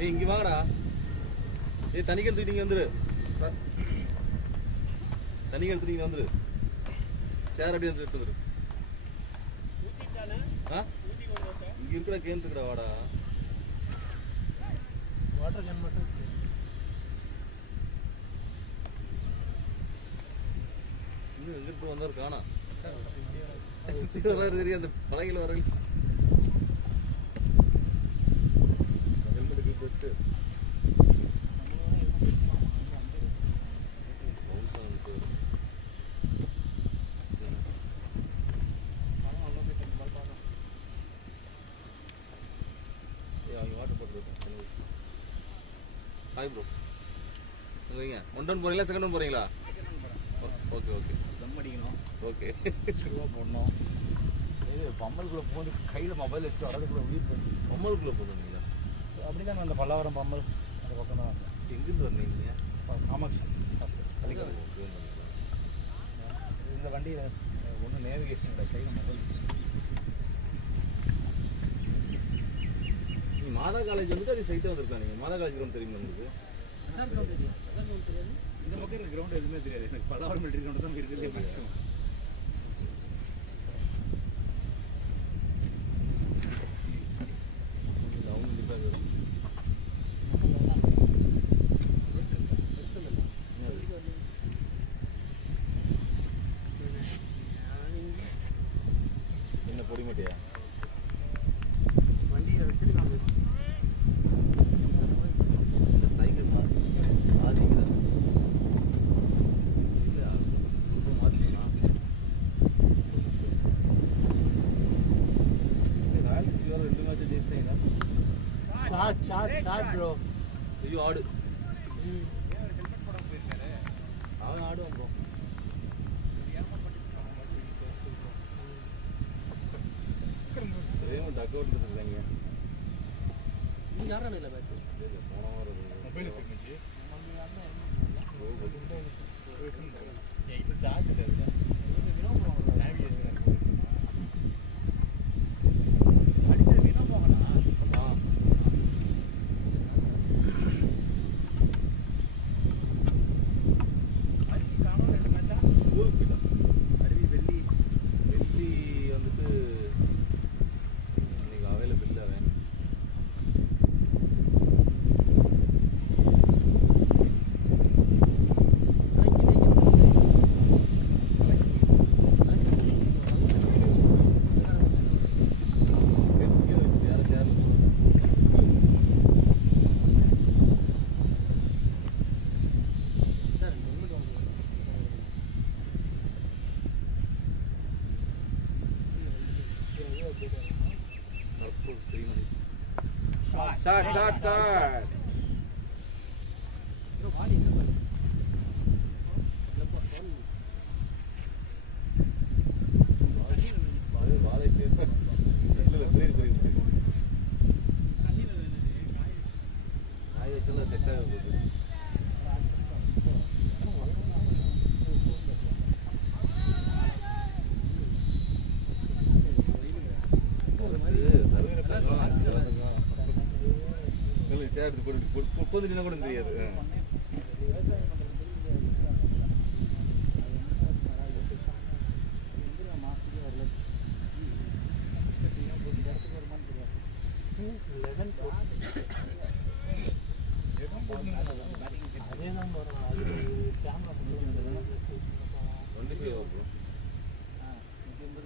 ஏய் இங்க வாங்கடா. ஏய் தண்ணி எடுத்து நீங்க வந்துரு. சார் தண்ணி எடுத்து நீங்க வந்துரு. சேர் அப்படியே எடுத்து வந்துரு. ஆ இங்க இருக்கடா கேன் இருக்குடா வாடா. வாட்டர் கேன் மட்டும் இன்னும் எங்கிட்டு வந்தாரு காணா. வராரு தெரியும் அந்த பழகில வர ஹெல்மெட்டுக்கு போட்டு வாட்டர் போட்டு ஹாய் ப்ரோ எங்க ஒன் டவுன் போறீங்களா செகண்ட் டவுன் போறீங்களா? ஓகே ஓகே தம் அடிக்கணும். ஓகே ரூபா போடணும். இது பம்மலுக்குள்ளே போது கையில் மொபைல் வச்சுட்டு வரதுக்குள்ளே உயிர் போச்சு. பம்மலுக்குள்ளே போதுங்களா? அப்படி தான் அந்த பல்லாவரம் பம்மல் அந்த பக்கம் தான் வந்தேன். எங்கேருந்து வந்தீங்க? காமாட்சி ஹாஸ்பிட்டல். இந்த வண்டி ஒன்றும் நேவிகேஷன் இல்லை, கையில் மொபைல். நீ மாதா காலேஜ் வந்துட்டு அது சைட்டாக வந்திருக்கா? நீங்கள் மாதா காலேஜ் கிரௌண்ட் தெரியுமா உங்களுக்கு? இந்த பக்கம் இருக்கிற கிரவுண்ட் எதுவுமே தெரியாது எனக்கு. பல்லாவரம் மிலிட்டரி கிரவுண்ட் தான் இருக்குது மேக்ஸிமம். என்ன பொடி மாட்டியா? வண்டியில் வச்சுருக்காங்க. சைக்கிள் ஆதிங்களா இல்லையா? மாற்றிக்கலாம். ராயல் சிவா 2 மேட்ச் ஜெயிச்சிட்டீங்களா? Short bro. ஐயோ ஆடு. அவன் ஆடுவான் ப்ரோ. அக்கௌண்ட் எடுத்துருக்காங்க. நீ யாரா இல்லை மேட்ச் போன வாரம் மொபைல் போயிடுச்சு. இப்போ சார்ஜ் இல்லை. அடிச்சது வீணா போகலாம். அடிச்சு காணும் 2 மேட்சா ஊருக்கு போயிட்டான். அருவி வெள்ளி வெள்ளி வந்துட்டு இன்னைக்கு அவைலபிள் இல்லை அவன். Shot. வாழை இல்லை புரியுது. காய் வச்செல்லாம் செட் ஆக போகுது. சேர்த்து போட்டு கூட தெரியாது. அதே தான் வரும். அது கேமரா 25 ப்ரோ.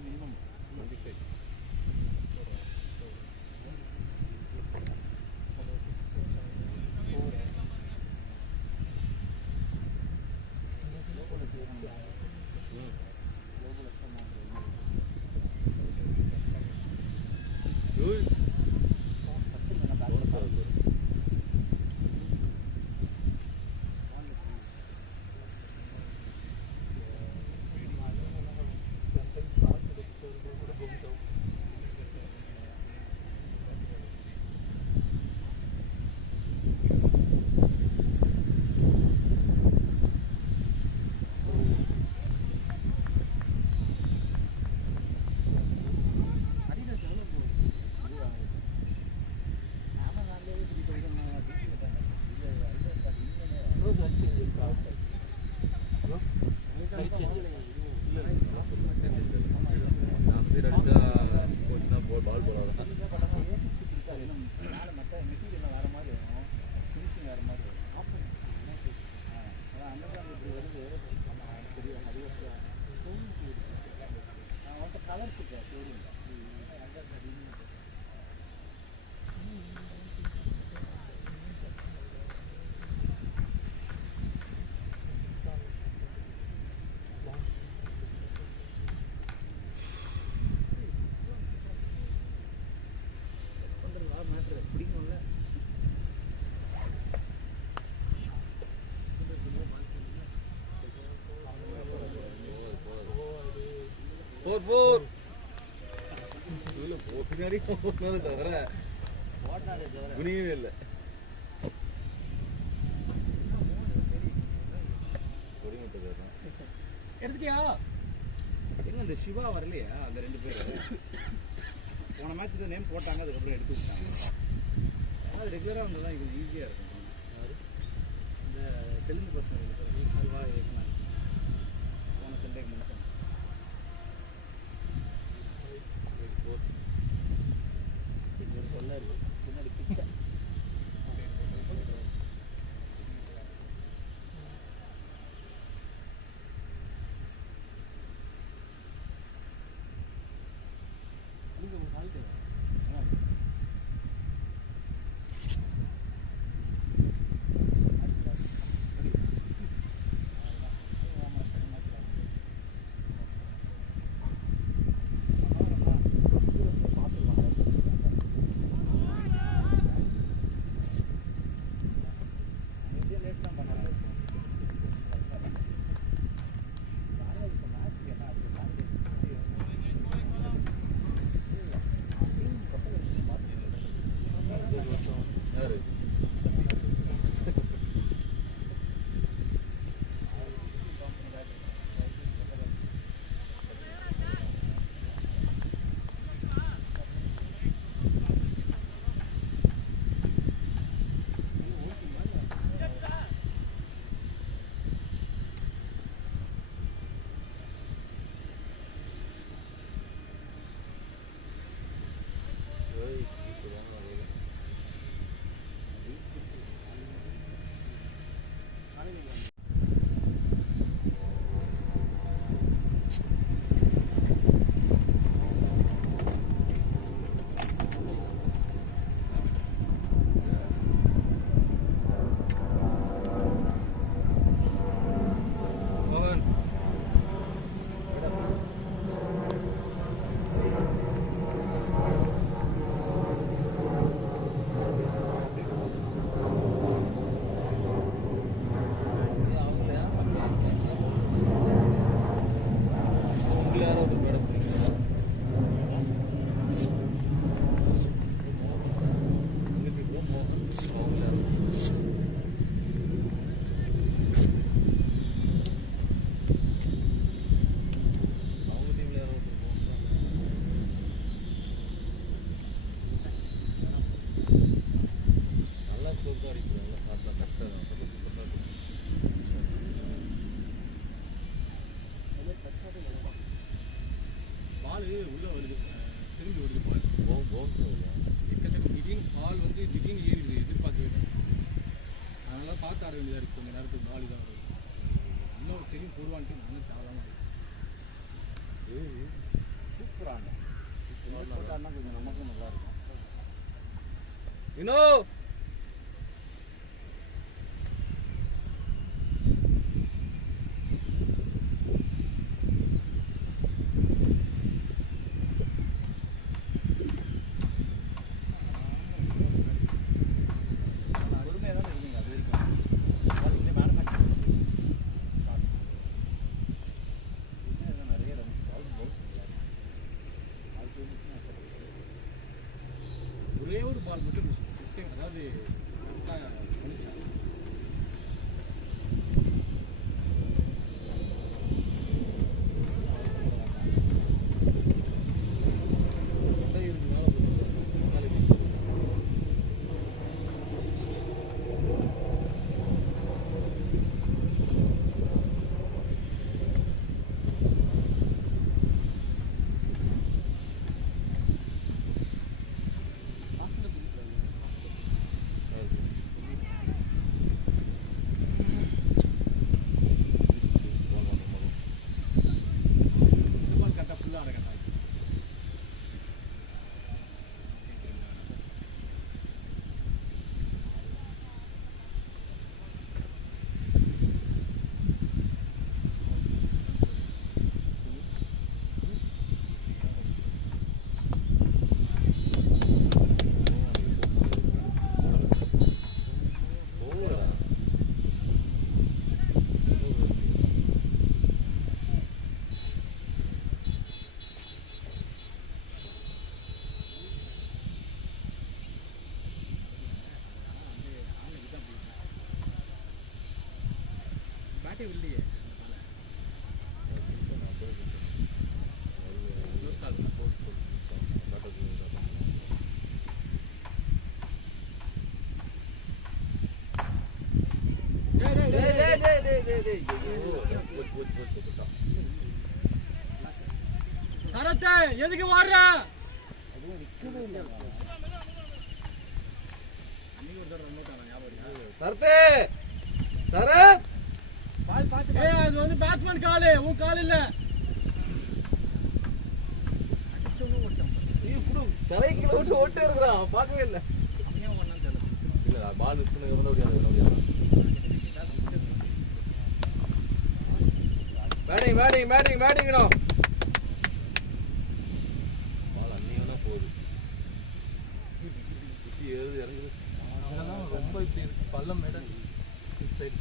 மினிமம் 25. 4 4 சொல்ல பின்னாடி போனது தவிர குனியவே இல்லை. எடுத்துட்டியா? எங்க இந்த சிவா வரலையா? அந்த 2 பேர் போன மேட்ச் தான் நேம் போட்டாங்க, அதுக்கப்புறம் எடுத்து விட்டாங்க. அது ரெகுலராக வந்தால் இது ஈஸியாக இருக்கும். இந்த தெலுங்கு பசங்க சிவா இயக்குனர் போன சண்டேக்கு முன்னாடி சொல்லாரு பின்னாடி கிட்ட யாரு மோகன் உங்களை யாராவது மேடம் அவங்க டீம்ல யாராவது நல்லா ஸ்கோர் தான் அடிக்கிறாங்க. நல்லா சாப்பிட்டா கரெக்டாக பால் உள்ள வருது, திரும்பி வருது பால். பவுன்ஸ் எக்கச்சக்கம் திடீர்னு பால் வந்து திடீர்னு ஏறிடுது, எதிர்பார்க்கவே இல்லை. அதனால பார்த்து ஆட வேண்டியதாக இருக்குது. கொஞ்சம் நேரத்துக்கு பால் தான் வருது. இன்னொரு தெரியும் போடுவான்ட்டு நானும் சாதாரணமாக சூப்பரான போட்டாருன்னா கொஞ்சம் நமக்கும் நல்லா இருக்கும். வினோ பொறுமையாக தான் இருக்கீங்க. அது வரைக்கும் இந்த மேனுஃபேக்சர் நிறைய ஒரே ஒரு பால் மட்டும் மிஸ்டேக். அதாவது பேட்டே இல்லையே சரத்தை எதுக்கு வாடுற சரத்தே சரத் அது வந்து பேட்ஸ்மேன் காலு உன் கால் இல்ல தலைக்கு விட்டு ஓட்டு இருக்கிறான் பார்க்கவே இல்லை இல்ல பால் பேட்டிங் பால் அன்னியா போகுது குத்தி ஏறுது இறங்குது ரொம்ப இப்படி இருக்கு பள்ளம் மேடம் சைடு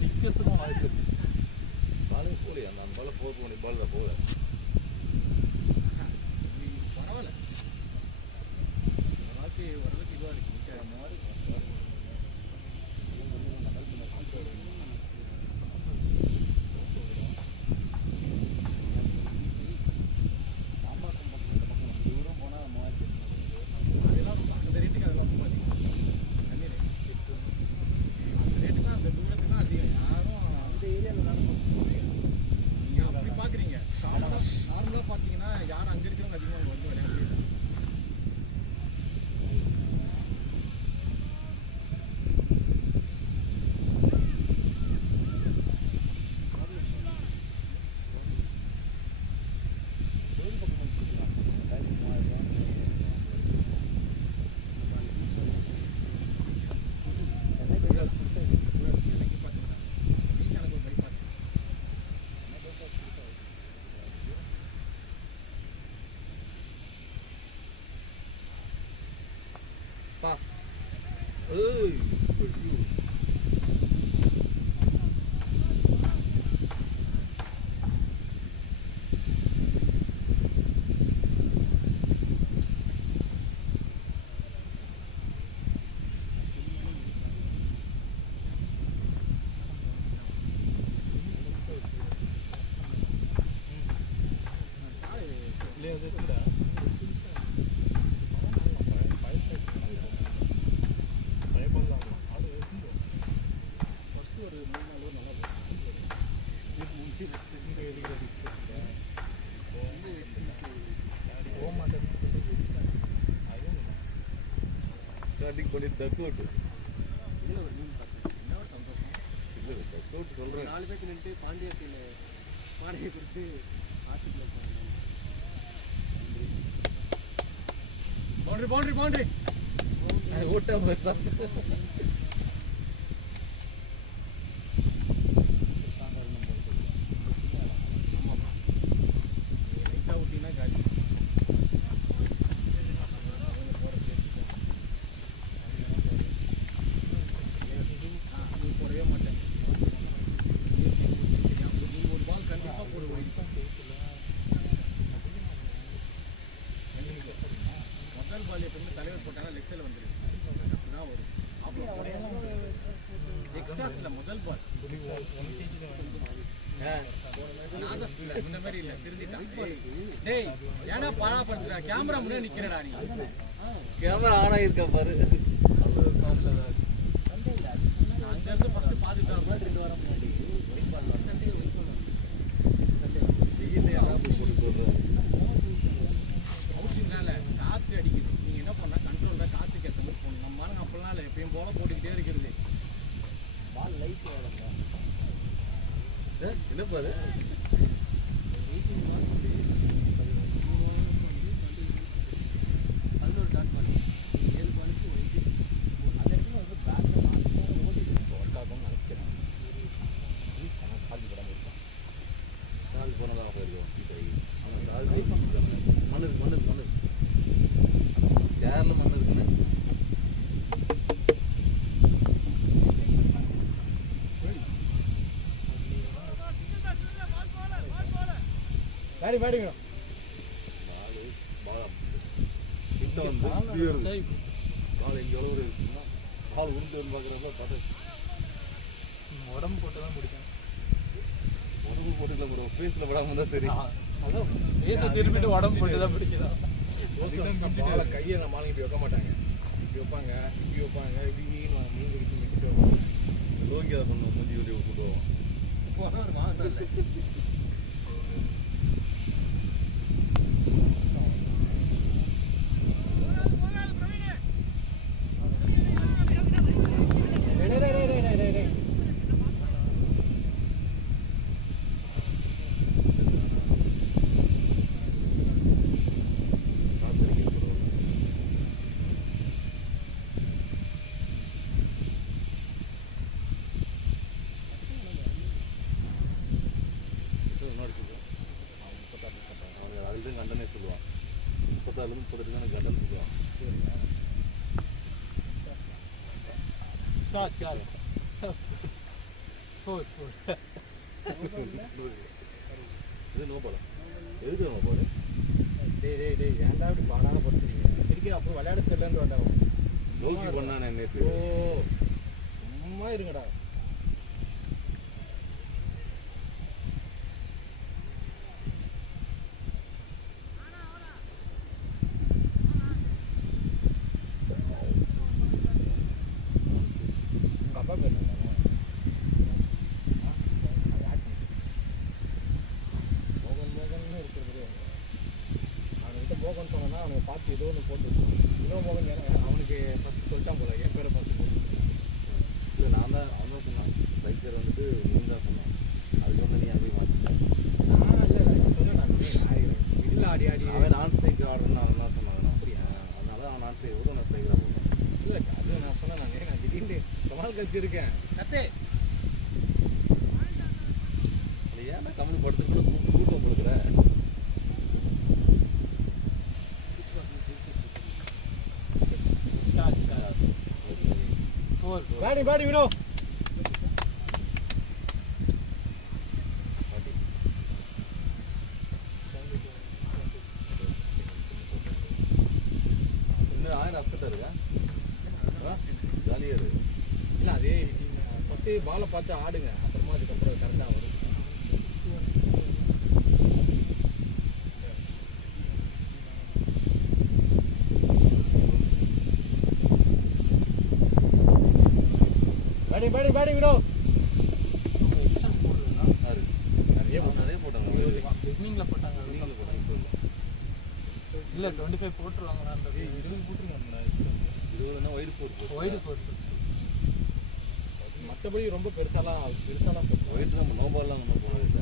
நிற்கிறதுக்கும் வாய்ப்பு இருக்கு பாலே போகலையா அந்த பால போக பால் தான் போகல பரவாயில்ல ஓரளவுக்கு இதுவா இருக்கு ஸ்டார்டிங் பண்ணி டக் அவுட் சொல்றேன் 4 பேருக்கு நின்று பாண்டியா பாடையை கொடுத்து பவுண்டரி ஓட்டாம தலைவர் போட்டாங்க லெக்ஸில் வந்துருக்கு எக்ஸ்ட்ராஸ் இல்லை முதல் பால் இந்த மாதிரி இல்லை திருந்திட்டான் டேய் ஏன்னா பாழா பண்ற கேமரா முன்னாடி நிக்கிறடா நீ கேமரா ஆன் ஆயிருக்கா பாரு அங்க இருந்து ஃபர்ஸ்ட் பாத்துட்டான் 2 வாரம் முன்னாடி அவுட்டிங்னால காத்து அடிக்குது நீங்க என்ன பண்ணா கண்ட்ரோல்ல காத்துக்கு ஏற்ற மாதிரி போகணும் நம்ம ஆளுங்க அப்பெல்லாம் இல்லை எப்பயும் போல போட்டுக்கிட்டே இருக்கிறது பால் லைட் என்ன பாரு பேட்டிங் கால் எங்க அளவு இருக்குன்னா கால் உருந்து பார்க்குறப்ப பார்த்து உடம்பு போட்டு தான் பிடிக்கும். உடம்பு போட்டுக்கல ப்ரோ, ஃபேஸ்ல படாம தான் சரி. அதான் பேச திரும்பிட்டு உடம்பு போட்டு தான் பிடிக்கலாம். பாலை கையை நம்ம ஆளுங்க இப்படி வைக்க மாட்டாங்க. இப்படி வைப்பாங்க, இப்படி வைப்பாங்க, இப்படி மீன் பிடிச்சி மிச்சிட்டு வைப்பாங்க. லோங்கி அதை பண்ணுவோம், மூஞ்சி வெளியே கூட்டுவோம். போனால் ஒரு மாதம் இல்லை. அதுதான் கண்டனே சொல்லுவான். 34 தான் கண்டன் சொல்லுவான். இது நோ பாலம். எதுக்கு நோ பாலம்? டேய் ஏன்டா இப்படி பாடாத படுத்துறீங்க? திருக்கி அப்புறம் விளையாட தெரியலன்னு வந்தாங்க. லோக்கி பண்ணானே நேற்று. ஓ சும்மா இருங்கடா. உங்க அப்பா பேர் என்ன? மோகன் இருக்கிறது. அவன்கிட்ட மோகன் சொன்னா அவனுக்கு பார்த்து ஏதோ ஒன்று போட்டு இன்னும் மோகன் அவனுக்கு ஃபர்ஸ்ட் சொல்லிட்டான் போல, என் பேரை ஃபர்ஸ்ட் போட்டு. இல்லை நான் தான் அவன் தான் சொன்னான். பைக் பேர் வந்துட்டு நீ தான் சொன்னான். அதுக்கு வந்து நீ அப்படியே மாற்றிட்டேன். இல்லை சொன்னேன் நான் இல்லை ஆடி அவன் நான் ஸ்ட்ரைக் ஆடுறேன்னு அவன் தான் சொன்னான். அப்படியா? அதனால அவன் நான் ஸ்ட்ரைக் நான் ஸ்ட்ரைக் தான் போட்டேன். இல்லை அது நான் சொன்னேன். நான் திடீர்னு சமாள் கழிச்சிருக்கேன். கத்தே அது ஏன்டா கம்மல் படுத்துட்டு கூட்டம் கொடுக்குற? பாடி வினோ இன்னும் 1000 அப்செட்டாக இருக்கா? ஜாலியாக இருக்கு. இல்லை அதே ஃபஸ்ட்டு பாலை பார்த்து ஆடுங்க, அப்புறமா அதுக்கப்புறம் கரெக்டாக வரும். பாடி வினோ எக்ஸ்ட்ராஸ் போடுறதுனா யாரு? நிறைய போட்டாங்க. பிகினிங்கில் போட்டாங்க. இல்லை 25 போட்டுருவாங்களான்றது. 20 போட்டுருங்க. 20 ஒயிட் போட்டு ஒயிடு போட்டு மற்றபடி ரொம்ப பெருசாலாம் ஒயிட் தான் நோ பால்லாம் நம்ம போனது.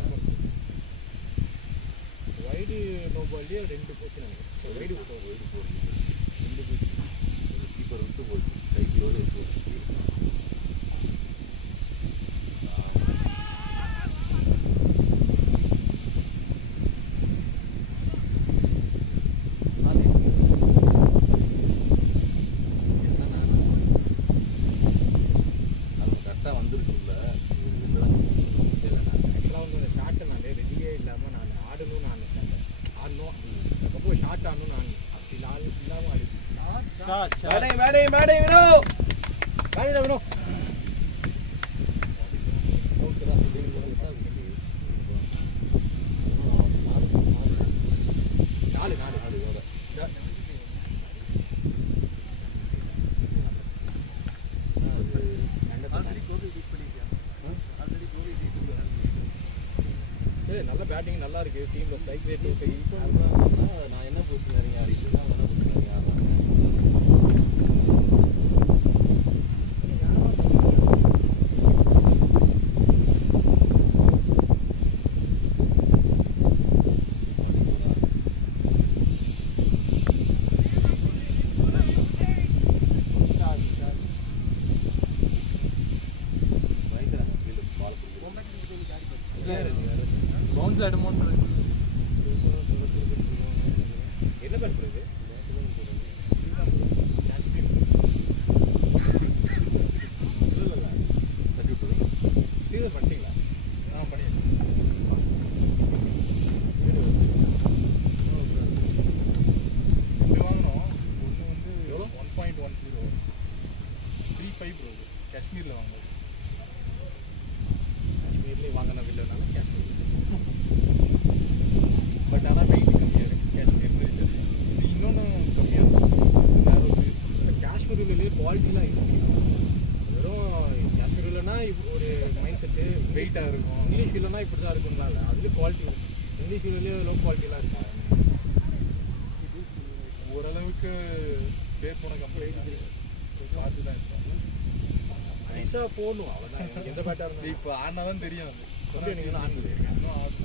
வைடு நோ பால்லேயே 2 போச்சு. வைடு போட்டு 2 போச்சு. கீப்பர் விட்டு போச்சு. கைக்கிலோடு விட்டு போச்சு. மேடை வினோ நல்ல பேட்டிங் நல்லா இருக்கு. டீம்ல ஸ்ட்ரைக் ரேட் நான் என்ன பொசிஷன் இறங்கி ஆடிட்டு என்ன பொசிஷன் ஆடுறேன். பவுன்ஸ் ஆகிடுமோன்னு என்ன பேர் போடுறது? சீசன் பண்ணிட்டீங்களா? பண்ணியாச்சு. வாங்கினோம். ஒன்று வந்து எவ்வளோ 1.10 35 ப்ரோ. காஷ்மீரில் வாங்குது. சொல்லி வாங்கின வில்லனால காஷ்மீர். பட் ஆனால் வெயிட் கம்மியாக இருக்குது காஷ்மீர். இது இன்னொன்று கம்மியாக இருக்கும். காஷ்மீர் வில்லையே குவாலிட்டிலாம் இருக்குது. வெறும் காஷ்மீர் வில்லைனா ஒரு மைண்ட் செட்டு வெயிட்டாக இருக்கும். இங்கிலீஷ் வில்லைனா இப்படி தான் இருக்குங்களா இல்லை, அதுலேயே குவாலிட்டி இருக்கும். இங்கிலீஷ் வில்லையே லோ குவாலிட்டிலாம் இருக்கா? ஓரளவுக்கு பேர் போன கம்பெனி பார்த்து தான் இருப்பாங்க. நைஸாக போடணும் அவ்வளோதான். எந்த பேட்டாக இருந்தாலும் இப்போ ஆடினா தான் தெரியும். அது நீங்கள் ஆடுறது இன்னும் ஆடல.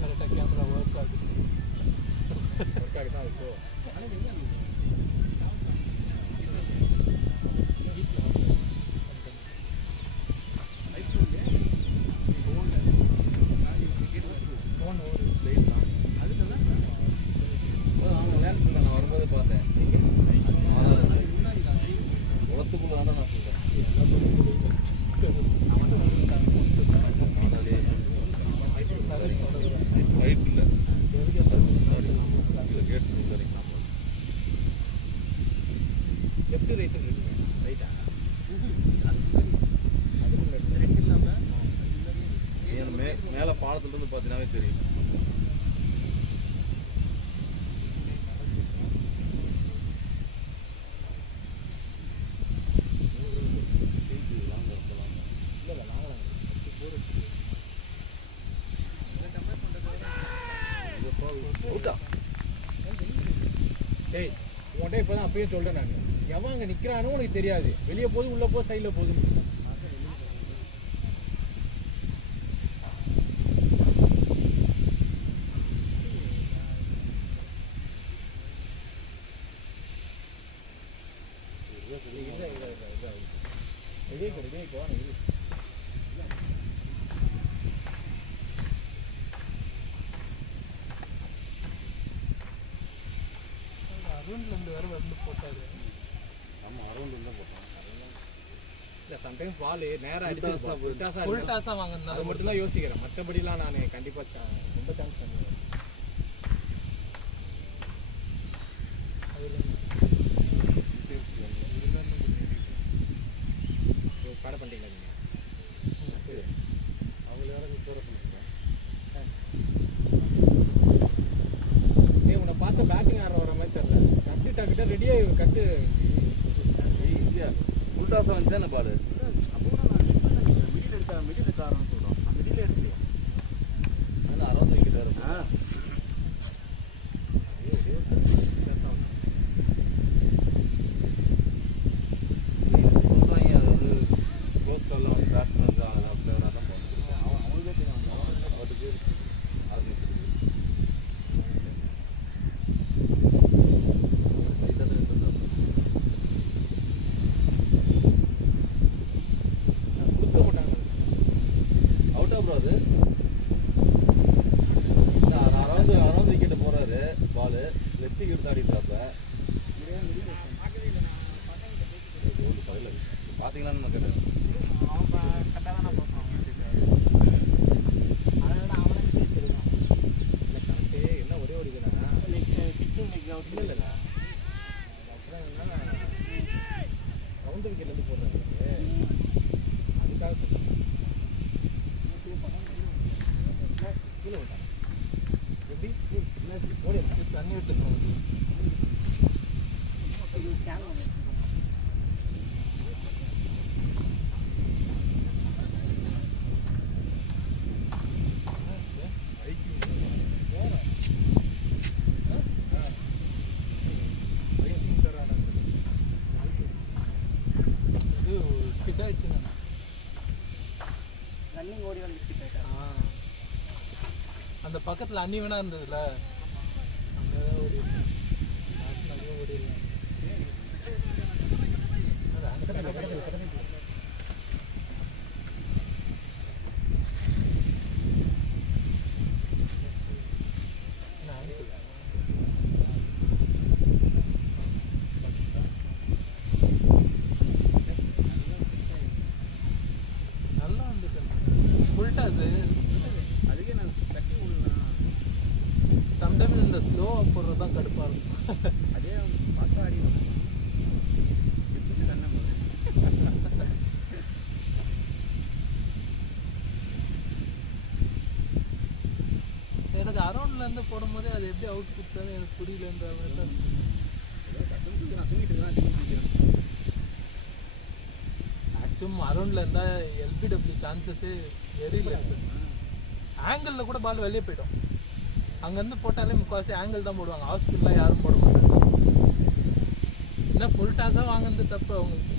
கரெக்டாக கேமரா ஒர்க் ஆகுது. நான் வரும்போது பார்த்தேன். உலகத்துக்குள்ள தான் நான் சொல்றேன். ஹைட் இல்லை, கேட் லெஃப்ட் ரைட்டு ரைட்டா மேலே பாலத்துல இருந்து பார்த்தீங்கன்னாவே தெரியும். டேய் உன்கிட்ட இப்போ தான் அப்பயே சொல்கிறேன் நான். எவன் அங்கே நிற்கிறானோ உனக்கு தெரியாது. வெளியே போகுது, உள்ளே போ, சைடில் போகுது. அருண்லேருந்து வேறு வந்து போட்டாரு. நம்ம அரௌண்ட் தான் போட்டோம். இல்லை சம்டைம்ஸ் பால் நேராக அடிச்சு ஃபுல் டாஸாக வாங்கினா அதை மட்டும் தான் யோசிக்கிறேன். மற்றபடிலாம் நான் கண்டிப்பாக ரொம்ப சான்ஸ் பண்ணுவேன். கடை பண்ணிட்டீங்களா நீங்கள்? அவங்கள யாரும் போகிற பண்ணிருக்கேன். உன்னை பார்த்து பேட்டிங் ஆடுற வர மாதிரி தெரியல. கட்டு டக்கிட்ட ரெடியாக கட்டு இல்லையா ஃபுல் டாஸாக வந்துச்சா என்ன பாடு? மிடில் எடுத்தாரன்னு சொல்கிறோம். மிடில் எடுத்துலையா? ஆனால் அரௌண்ட் வைக்கிறாரு. சொல்கிறாங்க அது வந்து க்ளோஸ் காலில் வந்து பேட்ஸ்மேன் பிளேயராக தான் போகணும். அவங்களுக்கே தெரியும். அவருக்கு ஆரம்பிச்சிருக்கு. எடுத்துக்கணும். இது ஸ்கிட் ஆயிடுச்சுங்க. ரன்னிங் ஓடி வந்து ஸ்கிட் ஆயிட்டா. அந்த பக்கத்தில் அண்ணி வேணா இருந்ததுல அங்கே ஓடி நிறைய ஓடி நல்லா வந்துட்டு ஃபுல் டாஸ். அதுக்கே நான் கட்டி விடலாம். சம்டைம்ஸ் இந்த ஸ்லோவாக போடுறது தான் கடுப்பாக இருக்கும். அதே பார்த்தா அடிக்கணும். எப்படி கண்ணை போகுது. எனக்கு அரௌண்ட்லேருந்து போடும்போதே அது எப்படி அவுட் புத்தான்னு எனக்கு புரியலன்ற மாதிரி தான். நான் தூங்கிட்டு தான் தூங்கிக்கிறேன். மேக்ஸிமம் அரௌண்டில் இருந்தால் எல்பிடபிள்யூ சான்சஸே வெரி லெஸ். ஆங்கிளில் கூட பால் வெளியே போய்டும். அங்கேருந்து போட்டாலே முக்கால்வாசி ஆங்கிள் தான் போடுவாங்க. ஹாஸ்பிட்டலில் யாரும் போட மாட்டாங்க. என்ன ஃபுல் டாஸாக வாங்கினது தப்பு அவங்களுக்கு.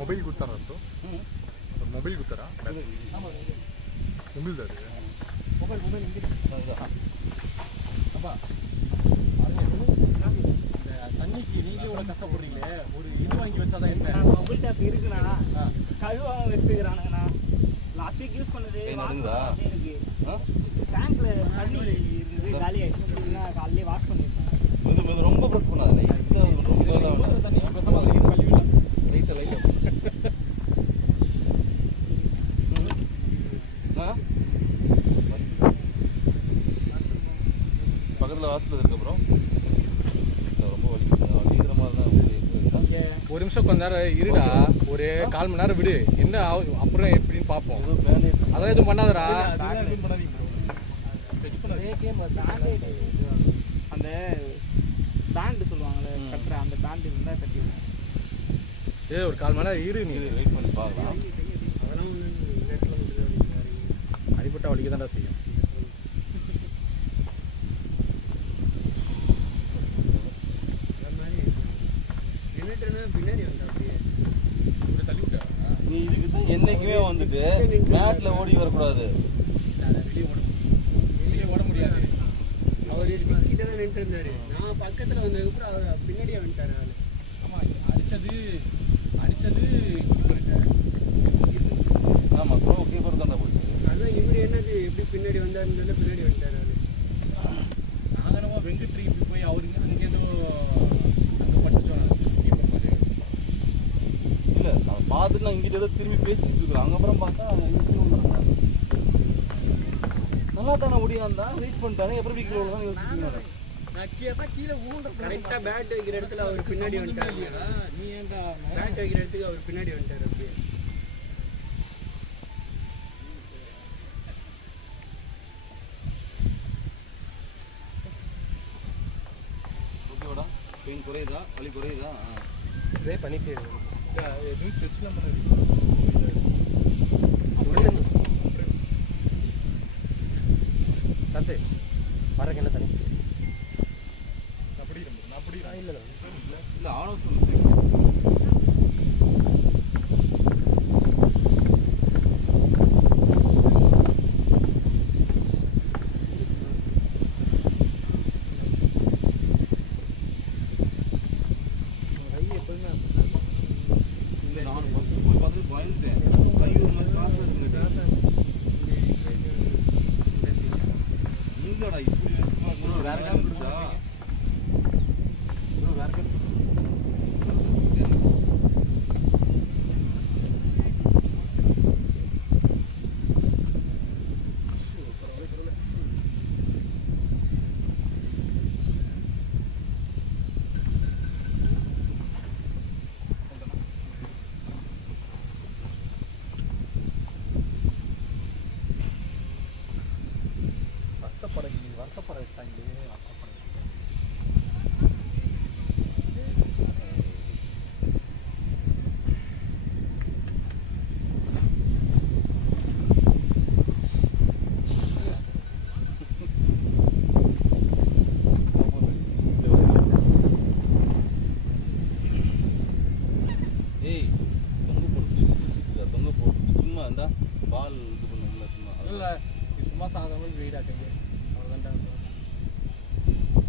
ಮೊಬೈಲ್ ಕೊಡ್ತಾರಂತ ಮೊಬೈಲ್ ಕೊಡ್ತಾರಾ ಮೊಬೈಲ್ ದಾರೆ ಮೊಬೈಲ್ அப்பா இந்த தண்ணிக்கு நீங்களே இவ்வளோ கஷ்டப்படுறீங்களே, ஒரு இது வாங்கி வச்சாதான் என்ன? மொபைல் டேப் இருக்குண்ணா, கழுவாம வச்சுக்கிறானுங்கண்ணா. லாஸ்ட் வீக் யூஸ் பண்ணது இருக்கு. டேங்க்ல தண்ணி இருந்தது, காலி ஆயிடுச்சு. காலையிலே வாஷ் பண்ணிருக்கேன். ரொம்ப ப்ரெஸ் பண்ணாது தண்ணி பெசமாக கழுவிடலாம். லைட்டை பக்கத்தில் ஹாஸ்பிட்டல் இதுக்கப்புறம் ரொம்ப வலிக்கிற மாதிரி தான். ஒரு நிமிஷம் கொஞ்ச நேரம் இருடா, ஒரு 1/4 மணி நேரம் விடு, என்ன அப்புறம் எப்படின்னு பார்ப்போம். அதான் எதுவும் பண்ணாதடா. அந்த பேண்ட் சொல்லுவாங்கல்ல கட்டுற, அந்த பேண்ட் இருந்தால் கட்டி ஒரு 1/4 மணி நேரம் இரு, நீ வெயிட் பண்ணி பார்க்கலாம். அதெல்லாம் நெட்டில் அடிபட்டா வலிக்க தான்டா செய்யும். பின்னாடி வந்து அப்படியே தள்ளி விட்டா நீ இதுக்கு தான் என்னைக்குமே வந்துட்டு மேட்ல ஓடி வரக்கூடாது. வெளியே ஓட முடியாது. அவர் கிட்ட தான் நின்று இருந்தாரு. நான் பக்கத்தில் வந்ததுக்கப்புறம் அவர் பின்னாடியே வந்துட்டாரு. ஆமா, அடிச்சு அடிச்சது கீப்பர்கிட்ட. ஆமாம் ப்ரோ கீப்பர் தானே போச்சு. அதான் இவரு என்னது எப்படி பின்னாடி வந்தாருன்னு பின்னாடி வந்துட்டாரு அவரு. நாங்கள் என்னமோ வெங்கட்ரி இப்படி போய் அவருக்கு அங்கே ஏதோ அங்கே பட்டுச்சோம் கீப்பர் மாதிரி. இல்லை நான் பார்த்துட்டு நான் இங்கிட்ட ஏதோ திரும்பி பேசிட்டு இருக்கிறேன். அங்கே அப்புறம் பார்த்தா நல்லா தானே முடியாந்தா வெயிட் பண்ணிட்டானே எப்படி வீக்கில் தான் யோசிச்சுருக்கேன். நான் கீழே கரெக்டா பேட் வைக்கிற இடத்துல அவர் பின்னாடி வந்துட்டாரு. நீ ஏன்டா பேட் வைக்கிற இடத்துக்கு அவர் பின்னாடி வந்துட்டாரு அப்படியே. ஓகேவாடா பெயின் குறையுதா வலி குறையுதா? ட்ரை பண்ணிட்டு எதுவும் ஸ்ட்ரெச்லாம் பண்ண தத்து வரக்கு என்ன தண்ணி அப்படி இல்லை இல்லை அவனும் சொல்லு. இல்லை நான் ஃபஸ்ட்டு போய் பார்த்துட்டு பயந்துட்டேன். கை ஒரு மாதிரி காசு இருக்குங்கடா. இல்லைடா இப்படி வச்சுமா வேற கேம் இருக்கா? வேற கேம் வருத்தப்பட வச்சாங்களே. ஏய் தொங்க போட்டு தொங்க போட்டு சும்மா இருந்தா பால் இது பண்ணுவோம்ல சும்மா இல்லை சும்மா சாதாரண வெயிடா கையை அவ்வளோதான்டா.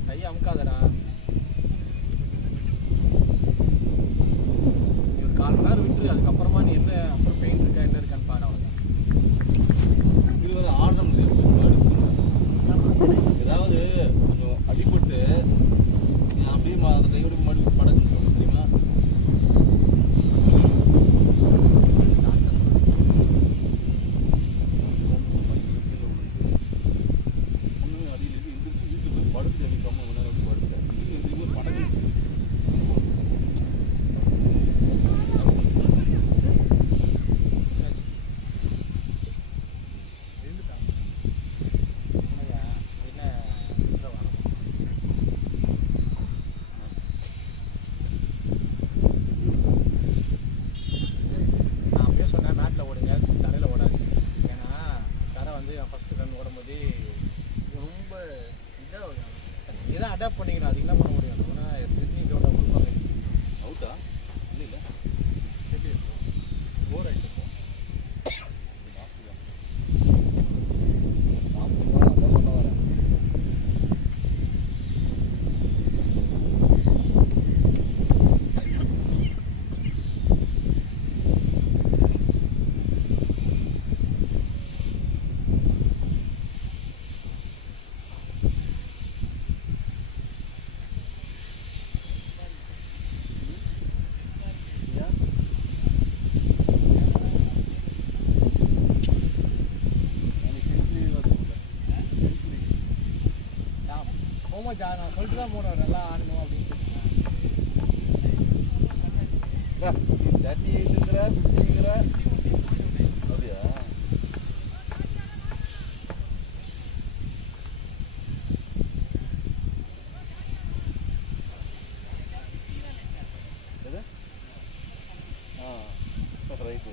கையை அமுக்காதடா. நீ ஒரு 1/4 மணி நேரம் விட்டுரு. அதுக்கப்புறமா நீ என்ன அப்புறம் பெயின் இருக்கா என்ன இருக்கான்னு பாரு. அவ்வளோதான். இது வரை ஆடணும் ஏதாவது கொஞ்சம் அடிபட்டு நீ அப்படியே அந்த கையோட மடி படக்கு தெரியுமா? அடியில் எந்திரிச்சு வீட்டுக்கு போய் படுத்து அடிக்காம படுத்தேன். இது படகு நான் அப்படியே சொன்னேன் நாட்டில் ஓடுங்க தரையில் ஓடாது. ஏன்னா தரை வந்து ஃபஸ்ட்டு ரன் ஓடும்போது ரொம்ப இதாக இதான் அடாப்ட் பண்ணிக்கணும். அது என்ன பண்ண முடியும்? ஆனால் சிட்னியோட கொடுப்பாங்க. அவுட்டா இல்லை இல்லை ஓவர் ஆகிட்டு நான் சொல்லிட்டு தான் போனேன் நல்லா ஆடணும் அப்படின்ட்டு. 38 50 அப்படியா? ரைட்டு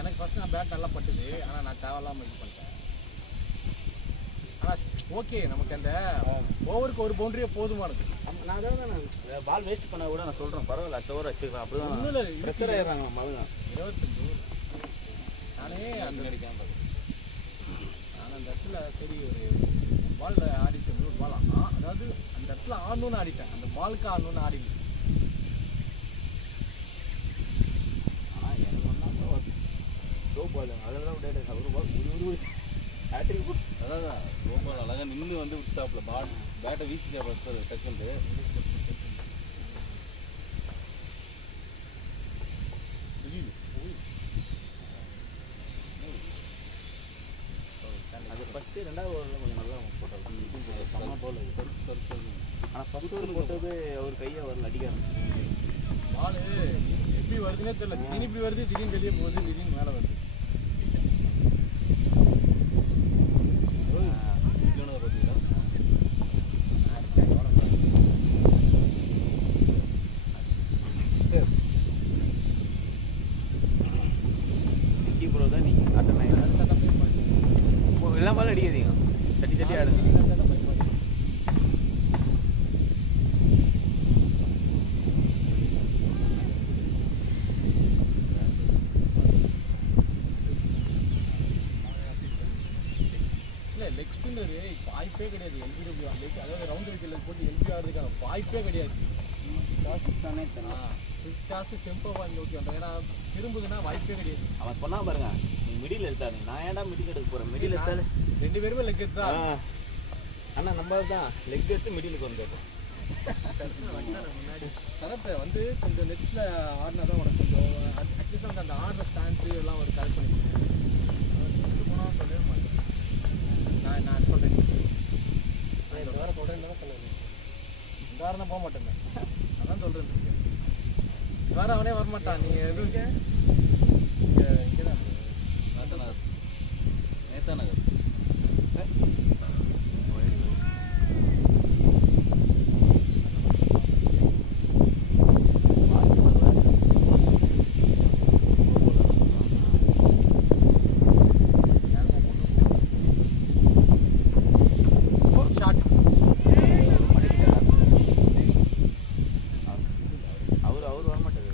எனக்கு ஃபஸ்ட்டு நான் பேட் நல்லா பட்டுது. ஆனால் நான் தேவையில்லாமல் இது பண்ணிட்டேன். ஆனால் ஓகே நமக்கு அந்த ஓவருக்கு ஒரு பவுண்டரியே போதுமானது. நான் தான் பால் வேஸ்ட் பண்ண கூட நான் சொல்கிறேன் பரவாயில்ல அடுத்த ஓவர் வச்சுக்கலாம். அப்படிதான் ஒன்றும் இல்லை ப்ரெஷர் ஆயிடுறாங்க மழுங்க. 25 நானே அந்த அடிக்காம நான் அந்த இடத்துல சரி ஒரு பால் ஆடிட்டேன், ஒரு பால் அதாவது அந்த இடத்துல ஆடணும்னு ஆடிட்டேன், அந்த பாலுக்கு ஆடணும்னு ஆடி. ஆனால் எனக்கு ஒன்றா ஷோ பால் அதில் தான் விளையாடு ஒரு பால் ஒரு ஹேட்ரிக் போட்டு அதான் ரொம்ப அழகாக நின்று வந்து விட்டாப்புல பால் பேட்டை வீசிட்டா ஃபஸ்ட்டு டக்குன்னு. அது ஃபஸ்ட்டு 2வது ஓவரில் கொஞ்சம் நல்லா போட்டார் செம்ம பால் அது. ஆனால் ஃபஸ்ட் ஓவர் போட்டது அவர் கையை அவரில் அடிக்க ஆரம்பிச்சு. பால் எப்படி வருதுன்னே தெரியல, திடீர்னு இப்படி வருது, திடீர்னு வெளியே போகுது, திடீர்னு மேலே வருது. ப்ரோ தான் நீங்கள் அட்டன் எல்லாம் பாலும் அடிக்காதீங்க, தட்டி தட்டி ஆடுங்க. இல்லை லெக் ஸ்பின்னரு வாய்ப்பே கிடையாது. எல்பிடபிள்யூ அதாவது ரவுண்ட் வைக்கல போட்டு எல்பி ஆடுறதுக்கான வாய்ப்பே கிடையாது. ஃபிஃப்டாஸு ஸ்டெம்போ வாங்கி ஓகே பண்ணுறேன், ஏன்னா திரும்புதுன்னா வாய்ப்பே கிடையாது. அவன் சொன்னா பாருங்க, நீ மிடில் எடுத்தாரு, நான் ஏன்டா மிடில் எடுக்க போகிறேன், மிடில் எடுத்தாரு 2 பேருமே லெக் எடுத்தா. ஆனால் நம்ம தான் லெக் எடுத்து மிடிலுக்கு வந்துடும். சரத்தை வந்து கொஞ்சம் நெக்ஸ்ட்டில் ஆடினா தான் உனக்கு கொஞ்சம் அட்லீஸ்ட் வந்து அந்த ஆடுற ஸ்டான்ஸு எல்லாம் ஒரு கரெக்ட் பண்ணிக்கிறேன். நெக்ஸ்ட் போனால் சொல்லவே மாட்டேன். நான் சொல்கிறேன், இந்த வாரம் சொல்கிறேன் தானே சொல்லுவேன். இந்த வாரம் தான் போக மாட்டேன், அதான் சொல்கிறேன். இந்த வாரம் அவனே வரமாட்டான். நீங்கள் எதுவும் இங்கே தான் நேதா நகர் ஷார்ட். அவர் வரமாட்டார்.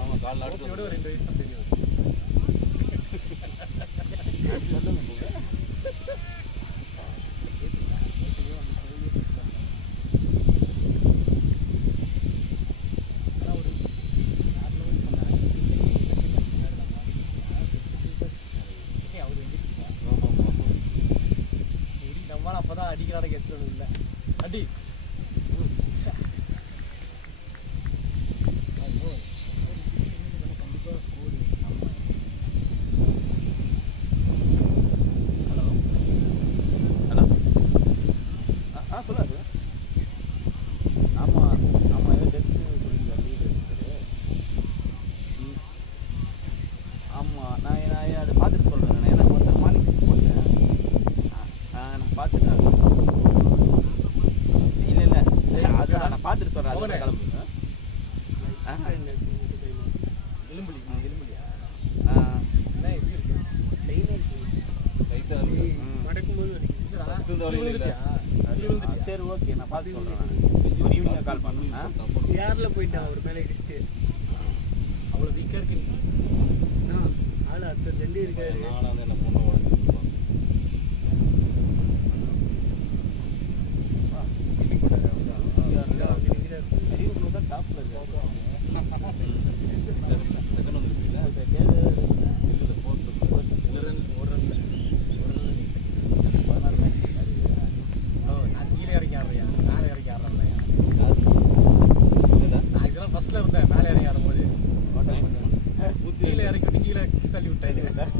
ஆமாம் கால் ஓகேயோட அடுத்து ஒரு 2 வயசு தான் தெரியும். நம்மளால அப்பதான் அடிக்கிறாட கெட்டது இல்லை அடி. சொல்லாது. ஆமாம் ஆமாம், ஏதோ டெஸ்ட்டு சொல்லியிருந்தாரு. ஆமாம், நான் அதை பார்த்துட்டு சொல்கிறேன். நான் எனக்கு ஒருத்தர் மார்னிங் போட்டேன், நான் பார்த்துட்டு இல்லை அதுதான் நான் பார்த்துட்டு சொல்கிறேன். அது கிளம்புங்க. எலும்புலி எலும்புலியா ஆ என்ன எப்படி இருக்கு? லைட்டாக இருக்கு. மடக்கும்போது ஃபஸ்ட்டு இந்த வழி இல்லை. சரி ஓகே, நான் பார்த்து சொல்கிறேன். நான் ஒரு ஈவினிங்காக கால் பண்ணுறேன். யாரில் போயிட்டான் ஒரு மேலே இடிச்சுட்டு அவ்வளோ வீக்காக இருக்கு. ஆள் அடுத்த 2 இருக்காரு. நானும் வந்து என்ன பொண்ணை உடஞ்சிருப்போம். பெரியவங்க தான் டாப்பில் இருக்காங்க. செகண்ட் வந்துருக்கீங்களா? இல்லை ஃபோர்த்து ஒரு ரன் நான் கீழே இறக்கி ஆடுறியா, மேலே இறக்கி ஆடுறேன். நான் ஆக்சுவலாக ஃபர்ஸ்ட்ல இருந்தேன், மேலே இறங்கி ஆடும்போது கீழே இறக்கி விட்டு கீழே தள்ளி விட்டேன்.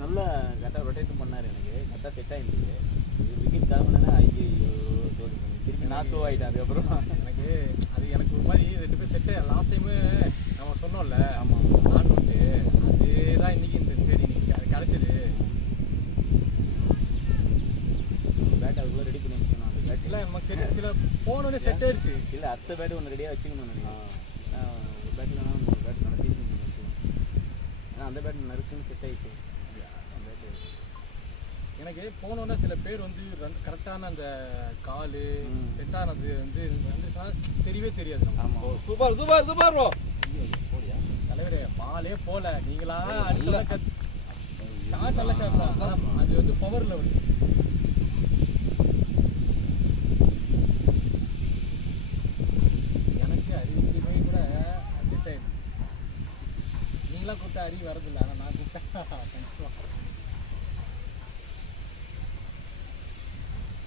நல்லா கரெக்டாக ரொட்டேஷன் பண்ணார், எனக்கு கரெக்டாக செட் ஆகிருந்தது. விக்கெட் கிளம்புனா ஐயோ தோல்வி, திருப்பி நான் ஷோ ஆகிட்டேன். அதுக்கப்புறம் எனக்கு ஒரு மாதிரி 2 பேர் செட்டு. லாஸ்ட் டைமு நம்ம சொன்னோம்ல, ஆமாம் ஆண்டோட்டு அதே தான் இன்னைக்கு இந்த சரி இன்னைக்கு கிடைச்சது. பேட் அதுக்குள்ளே ரெடி பண்ணி வச்சுக்கணும். அந்த பேட் இல்லை நமக்கு செட் சில போனோடனே செட் ஆயிடுச்சு. இல்லை, அடுத்த பேட் ஒன்று ரெடியாக வச்சுக்கணும் நினைக்கிறேன். ஒரு பேட்டில் ஒரு பேட் நல்லா சீசன் பண்ணி வச்சுக்கணும். ஏன்னா அந்த பேட் நறுக்குன்னு செட் ஆகிடுச்சு. அந்த பேட்டு எனக்கு போனோன்னா சில பேர் வந்து கரெக்டான அந்த கால் செட்டானது வந்து தெரியவே தெரியாது. Super super super bro. தலைவரே பாலே போல நீங்களா அடிச்சா ஷாட் நல்ல ஷாட் தான், அது வந்து பவர்ல வருது. எனக்கு அறிவுமே கூட செட் ஆயிடுச்சு. நீங்களா கூப்பிட்டா அறிவு வரதில்லை, ஆனால் நான் கூப்பிட்டேன்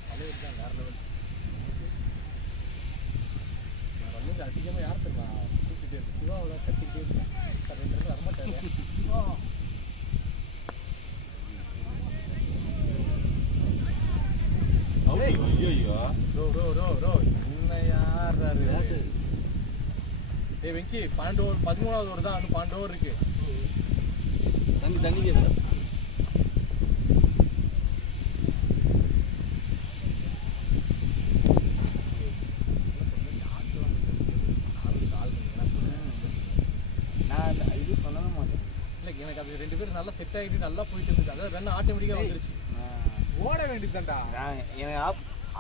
தலைவர் தான் வேற லெவல். நான் வந்து அதிகமாக யார் தெரியுமா கூப்பிட்டுட்டே இருக்கேன், சிவாவோட கட்டிக்கிட்டே இருக்கேன். 2 பேரும் வரமாட்டாரு சிவா. ஐயோ என்ன யாரு வெங்கி 12 ஓவர் 13வது ஓவர் தான், இன்னும் 12 ஓவர் இருக்கு. தண்ணி கேட்குறேன். நான் இது பண்ணவே மாட்டேன். இல்லை எனக்கு அது 2 பேரும் நல்லா செட் ஆகிட்டு நல்லா போயிட்டு இருந்துச்சு. அதாவது ரன் ஆட்டோமேட்டிக்காக வந்துருச்சு. ஓட வேண்டியதுதான்டா. எனக்கு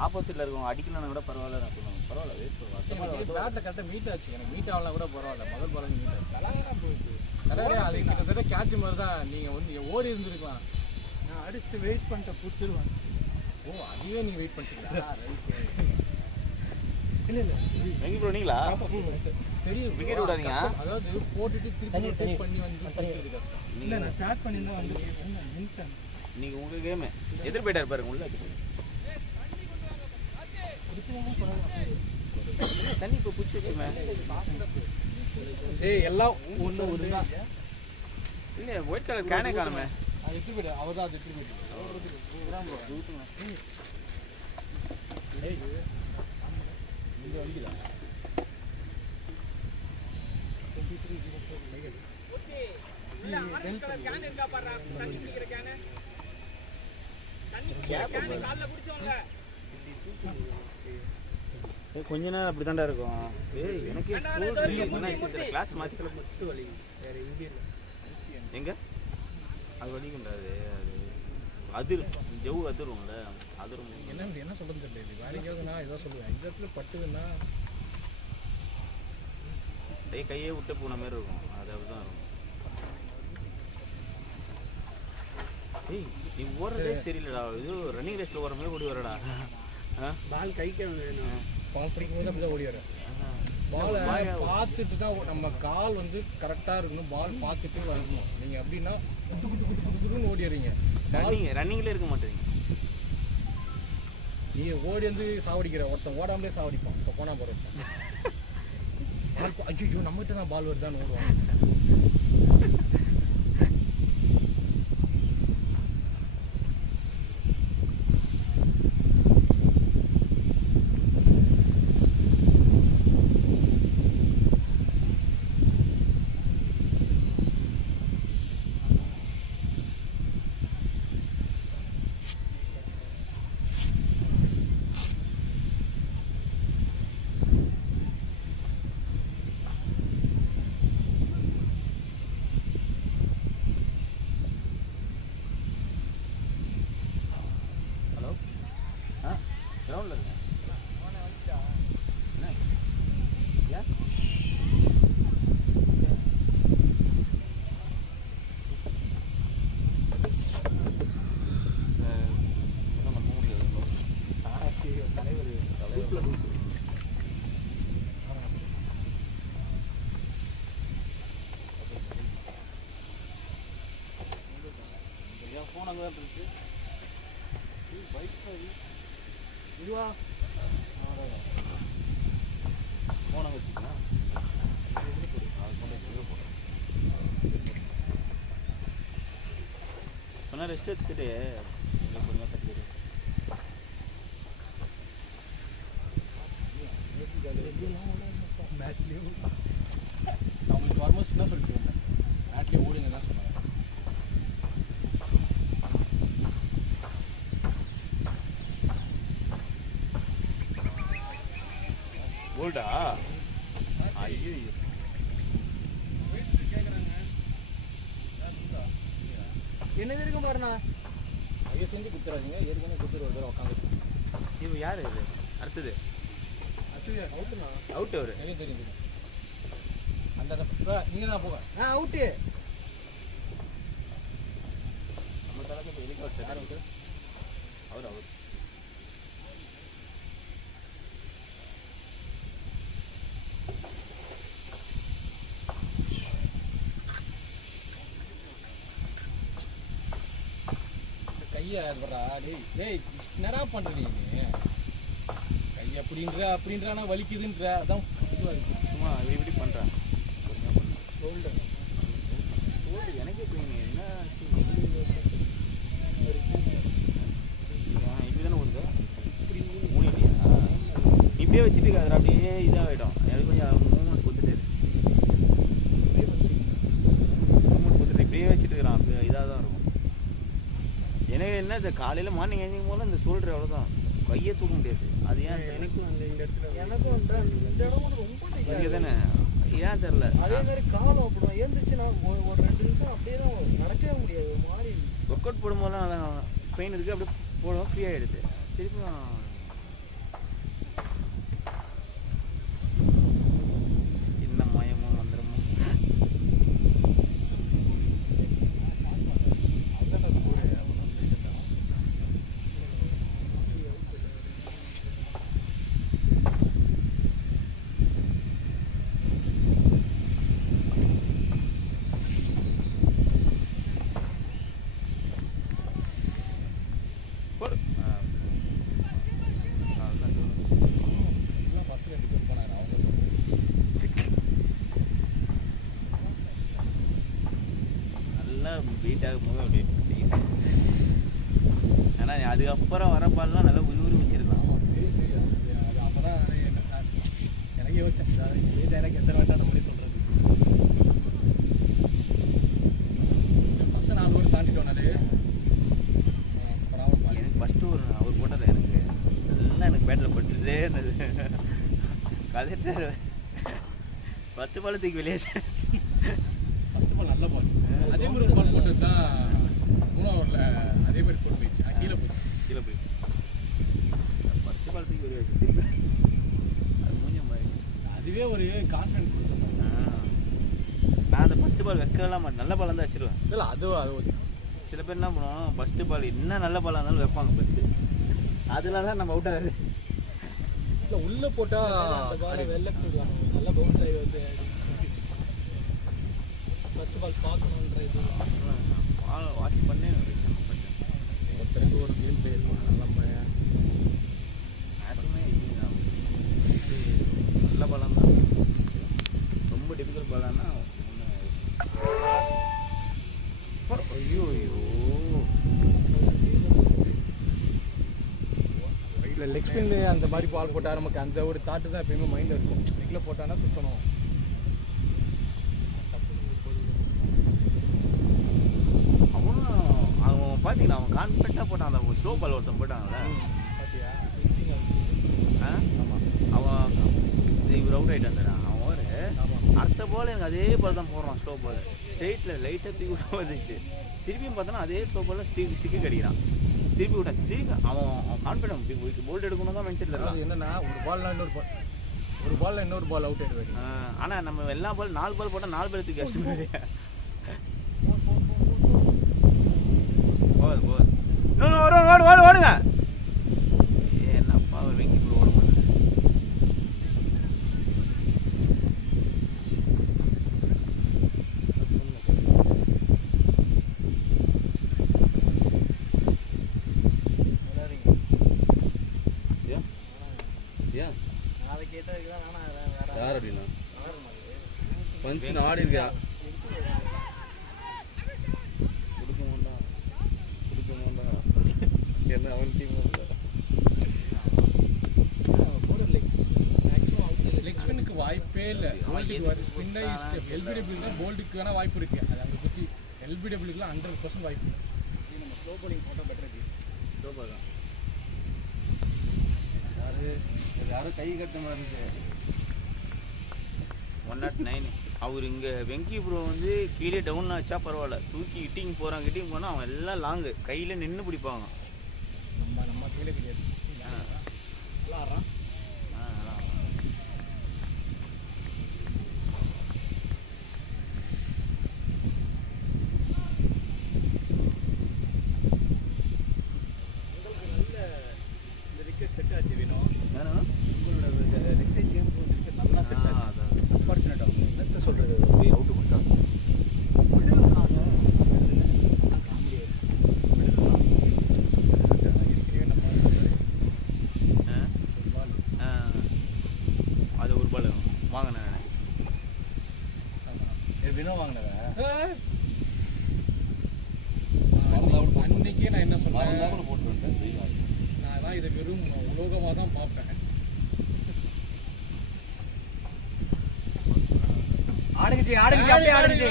ஆப்போசிட்ல இருக்கவங்க அடிக்கலன்னா கூட பரவாயில்ல, நான் சொல்லுவேன் பரவாயில்ல வெயிட் பண்ணுவேன். பேட்டில் கரெக்டாக மீட் ஆச்சு, எனக்கு மீட் ஆகலாம் கூட பரவாயில்ல. முதல் பால் மீட் ஆச்சு தலைவரே. அது கிட்டத்தட்ட கேட்ச் மாதிரி தான். நீங்கள் வந்து ஓடி இருந்துருக்கலாம். நான் அடிச்சுட்டு வெயிட் பண்ணிட்டேன், பிடிச்சிருவேன். ஓ அதுவே நீங்கள் வெயிட் பண்ணிட்டீங்களா? இல்லை வெங்கி ப்ரோ நீங்களா தெரியும், விக்கெட் விடாதீங்க. அதாவது போட்டுட்டு திருப்பி ரொட்டேட் பண்ணி வந்து பண்ணிக்கிறது கஷ்டம். இல்லை நான் ஸ்டார்ட் பண்ணியிருந்தேன் வந்து இன்னைக்கு உங்க கேமு எதிர் போயிட்டாரு பாருங்க உள்ள. தண்ணி இப்போ பிடிச்சி வச்சுமே. ஏய் எல்லாம் ஒன்று ஒரு தான். இல்லையா ஒயிட் கலர் கேனே காணுமே. அது எடுத்து போய்ட்டு அவர் தான் அது எடுத்து போய்ட்டு. ஏய் இங்கே வலிக்கல. கொஞ்ச நேரம் அப்படி தாண்டா இருக்கும். ஏய் எனக்கு கிளாஸ் மாத்திக்கல மட்டும் வலி, வேற எங்கேயும் இல்லை. எங்க அது வலிக்குண்டாது. அது ஜவு அதிரும்ல, அதிரும். என்ன சொல்றது தெரியல. வேற எங்கேயாவது நான் ஏதோ சொல்லுவேன், இந்த இடத்துல பட்டுதுன்னா கையே விட்டு போன மாதிரி இருக்கும். அது அப்படிதான் இருக்கும். ஏய் நீ ஓடுறதே சரியில்லடா. இது ரன்னிங் ரேஸ்ல ஓடுற மாதிரி ஓடி வரடா. பால் கைக்கு வேணும். பால் பிடிக்கும் போது அப்படிதான் ஓடி வர. பாலை பார்த்துட்டு தான் நம்ம கால் வந்து கரெக்டாக இருக்கணும். பால் பார்த்துட்டு வரணும். நீங்கள் அப்படின்னா குடுக்குன்னு ஓடிடுறீங்க. ரன்னிங்ல இருக்க மாட்டேங்க. நீ ஓடி வந்து சாவடிக்கிற ஒருத்தன் ஓடாமலே சாவடிப்பான். இப்போ போனால் போகிறோம். ஐயோ நம்மகிட்ட தான் பால் வருதான்னு ஓடுவாங்க. கிரவுண்ட்ல இருங்க. என்ன ஏன் ஃபோன் அங்கே தான் இருக்கு. பைக் சாரி இதுவா ஃபோனை வச்சுக்கலாம். கொஞ்சம் ரெஸ்ட் எடுத்துட்டு கொஞ்சம் கட்டிடு. நான் உங்களுக்கு வரும்போது என்ன சொல்லிட்டு வந்தேன், பேட்லேயே ஓடுங்க தான் சொன்னாங்க. கோல்டா? ஐயோ என்ன இருக்கும் பாருண்ணா. தயவு செஞ்சு குத்துறாதீங்க, ஏற்கனவே குத்துரு ஒரு தடவை உட்காந்து. இவன் யார் இது அடுத்தது அவுட்டுண்ணா. அவுட் அவரு தெரியும் தெரியும் தெரியும். அந்த நீங்கள் தான் போக. அவுட்டு. நம்ம தலைக்கு இப்போ எதுக்கு அவுட் யார் அவுட்டு அவர் அவர் கையை அதுபடுறா. டேய் என்னடா பண்ணுற நீ? கை அப்படின்றானா வலிக்குதுன்ற அதான் இதுவாக இருக்குது. சும்மா அது இப்படி பண்ணுறான் ஷோல்டர் எனக்கே புரியுங்க என்ன இப்படி தானே வருது இப்படி மூணிட்டியா இப்படியே வச்சுட்டு இருக்காது அப்படியே இதாகிடும். எனக்கு கொஞ்சம் மூமெண்ட் கொடுத்துட்டு இப்படியே வச்சுட்டு இருக்கிறான். அப்படி இதாக தான் இருக்கும். எனக்கு என்ன இந்த காலையில் மார்னிங் எழுந்திக்கும் போது இந்த ஷோல்டர் அவ்வளோதான், கையை தூக்க முடியாது. அது ஏன் எனக்கும் அந்த இந்த இடத்துல எனக்கும் அந்த இடம் ரொம்ப இங்கே தானே ஏன் தெரில. அதே மாதிரி காலம் அப்படி ஏந்திரிச்சு நான் ஒரு 2 நிமிஷம் அப்படியே தான் நடக்கவே முடியாது. ஒரு மாதிரி ஒர்க் அவுட் போடும்போதெல்லாம் பெயின் இருக்குது, அப்படியே போடுவோம் ஃப்ரீ ஆகிடுது. திருப்பி என்ன மயமோ வந்துடுமோ. பீட்டாக போது அப்படியே ஏன்னா அதுக்கப்புறம் வர பால்லாம் நல்லா உயிர் வச்சிருக்கலாம். அது அப்போ தான் எனக்கு யோசிச்சேன் வீட்டில் எனக்கு எத்தனை வேட்டா அந்த மாதிரி சொல்கிறது. ஃபஸ்ட்டு 4 பேர் தாண்டிட்டோம். அது எனக்கு ஃபஸ்ட்டு ஒரு அவர் போட்டது எனக்கு எல்லாம் எனக்கு பேட்டில் பட்டுட்டே இருந்தது. கதைட்டு 10 பால் தூக்கி வெளியே. ஃபஸ்ட்டு பால் நல்ல பால். அதே மாதிரி ஒரு பால் போட்டு தான் 3 ஓவரில் அதே மாதிரி போட்டு போயிடுச்சு. கீழே போய் 10 பால் தூக்கி வெளியே வச்சு திருப்பி அது மூஞ்சியம் மாதிரி அதுவே ஒரு கான்ஃபிடன்ஸ் கொடுத்தேன். நான் அந்த ஃபஸ்ட்டு பால் வைக்கலாம் மாட்டேன், நல்ல பால் தான் வச்சிருவேன். இல்லை அது சில பேர் என்ன பண்ணுவோம், ஃபஸ்ட்டு பால் என்ன நல்ல பாலாக இருந்தாலும் வைப்பாங்க ஃபஸ்ட்டு. அதில் தான் நம்ம அவுட் ஆகுது. இல்லை உள்ளே போட்டால் வெளில போடுவாங்க. நல்லா பவுன்ஸ் ஆகி வந்து ஃபர்ஸ்ட் பால் பார்க்கணுன்ற இது பால் வாட்ச் பண்ணி ஒருத்தருக்கு ஒரு கேம் பிளே இருக்கும். யாருமே நல்ல பாலம் தான். ரொம்ப டிஃபிகல்ட் பாலான்னா ஐயோ இல்லை லெக் ஸ்பின் அந்த மாதிரி பால் போட்டால் நமக்கு அந்த ஒரு தாட்டு தான் எப்பயுமே மைண்டில் இருக்கும். லெக்கில் போட்டானா சுற்றணும். அவன் பார்த்தீங்களா அவன் கான்ஃபிடண்ட்டாக போட்டான். அந்த ஸ்லோ பால் ஒருத்தன் போட்டாங்கல்ல பார்த்தியா? அவன் இவர் அவுட் ஆகிட்டு வந்தான். அவன் ஒரு அடுத்த பால் எனக்கு அதே பால் தான் போடுறான். ஸ்லோ பால் ஸ்ட்ரெயிட்டில் லைட்டாக தூக்கி விட வந்துச்சு. திருப்பியும் பார்த்தோன்னா அதே ஸ்லோ பாலில் ஸ்டிக்கு கடிக்கிறான். திருப்பி விட்டான். திருப்பி அவன் கான்ஃபிடன்ட் போல்ட் எடுக்கணும் தான் மைண்ட் செட்டில் இருக்கான். என்னன்னா ஒரு பால்ல இன்னொரு பால் அவுட் ஆயிடுவாரு. ஆனால் நம்ம எல்லா பால் 4 பால் போட்டால் 4 பேர் தூக்கி அடிச்சு போகுது. இன்னொன்று ஓடுங்க. என்னப்பா வெங்கி போய் ஓட மாட்டேன். யார் அப்படின்னா பஞ்சு ஆடி இருக்கா என்ன அவன் டீம் லெக் ஸ்பின்னுக்கு வாய்ப்பே இல்லை. எல்பிடபிள்யூ தான் போல்டுக்கு வேணால் வாய்ப்பு இருக்குது. அது அவங்க பற்றி எல்பிடபிள்யூக்குலாம் 100% வாய்ப்பு இல்லை. நம்ம ஸ்லோ பாலிங் போட்டால் பெட்டர் இருக்குது. ஸ்லோ பால் தான். யாரும் கை கட்ட மாதிரி இருந்துச்சு. 109 அவர் இங்கே வெங்கி ப்ரோ வந்து கீழே டவுன் ஆச்சா பரவாயில்ல, தூக்கி கிட்டிங் போனால் அவன் எல்லாம் லாங்கு கையில் நின்று பிடிப்பாங்க. நம்ம கீழே கிடையாது. நல்லா ஆடுறான். செட் ஆச்சு வேணும். உங்களோட லெக் சைட் கேம் நல்லா செட் ஆச்சு. அன்ஃபார்ச்சுனேட் ஆகும் என்னத்த சொல்கிறது, போய் அவுட்டு கொடுத்தாங்க. அது ஒரு பால் வாங்கினேன் வினோ வாங்கினவன் அன்னைக்கே நான் என்ன சொன்னேன் போட்டு நான் தான் இதை வெறும் உலோகமாக தான் பார்ப்பேன். ஆடுங்கச்சி அப்படியே ஆடுங்கச்சி.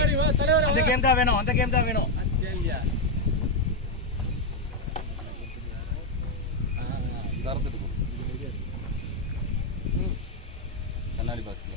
அந்த கேம் தான் வேணும், அந்த கேம் தான் வேணும். தரத்துட்டு போ கண்ணாடி பாக்ஸில்.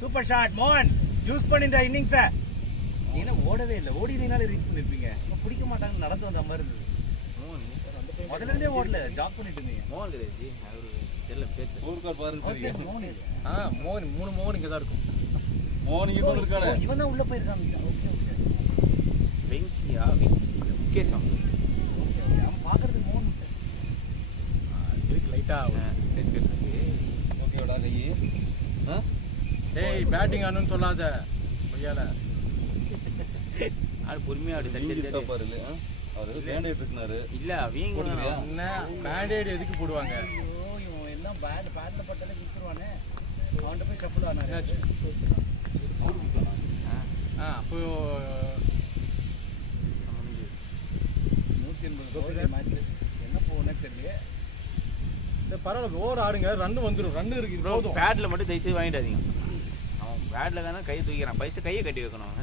சூப்பர் ஷாட் மோகன். யூஸ் பண்ணி இந்த இன்னிங்ஸை. நீ என்ன ஓடவே இல்லை, ஓடினாலே ரீச் பண்ணிருப்பீங்க. பிடிக்க மாட்டாங்க, நடந்து வந்த மாதிரி இருந்தது. முதல்ல இருந்தே ஓடல, ஜாப் பண்ணிட்டு இருந்தீங்க. மோகன் கிடையாது, அவரு தெரியல பேச்சு. ஊருக்கார் பாருங்க. மோகன் 3 மோகன் இங்கே தான் இருக்கும். மோகன் இங்கே இருக்கானே, இவன் தான் உள்ள போயிருக்காங்க. வெங்கியா முகேஷம் அவன் பார்க்கறது மோகன் இருக்கு லைட்டா. ஓகேடா கையே. டேய் பேட்டிங் ஆடணும்னு சொல்லாத பையால. ஆடு பொறுமையா ஆடு தட்டி நீங்க பாரு இல்ல அவரு பேண்டேட் இருக்குனாரு. இல்ல வீங்க என்ன பேண்டேட் எதுக்கு போடுவாங்க? ஐயோ இவன் எல்லாம் பேட்ல பட்டாலே குத்துருவானே. அவன்கிட்ட போய் ஷஃபிள் ஆனாரு. அப்போ 180 மேட்ச் என்ன போனே தெரியல. பரவாயில்ல ஓவர் ஆடுங்க, ரன் வந்துடும். ரன் இருக்கு போதும். பேட்ல மட்டும் தயவுசெய்து வாங்கிடாதீங்க. அவன் பேட்ல தானே கையை தூக்கிறான், ஃபர்ஸ்ட் கையை கட்டி வைக்கணும்.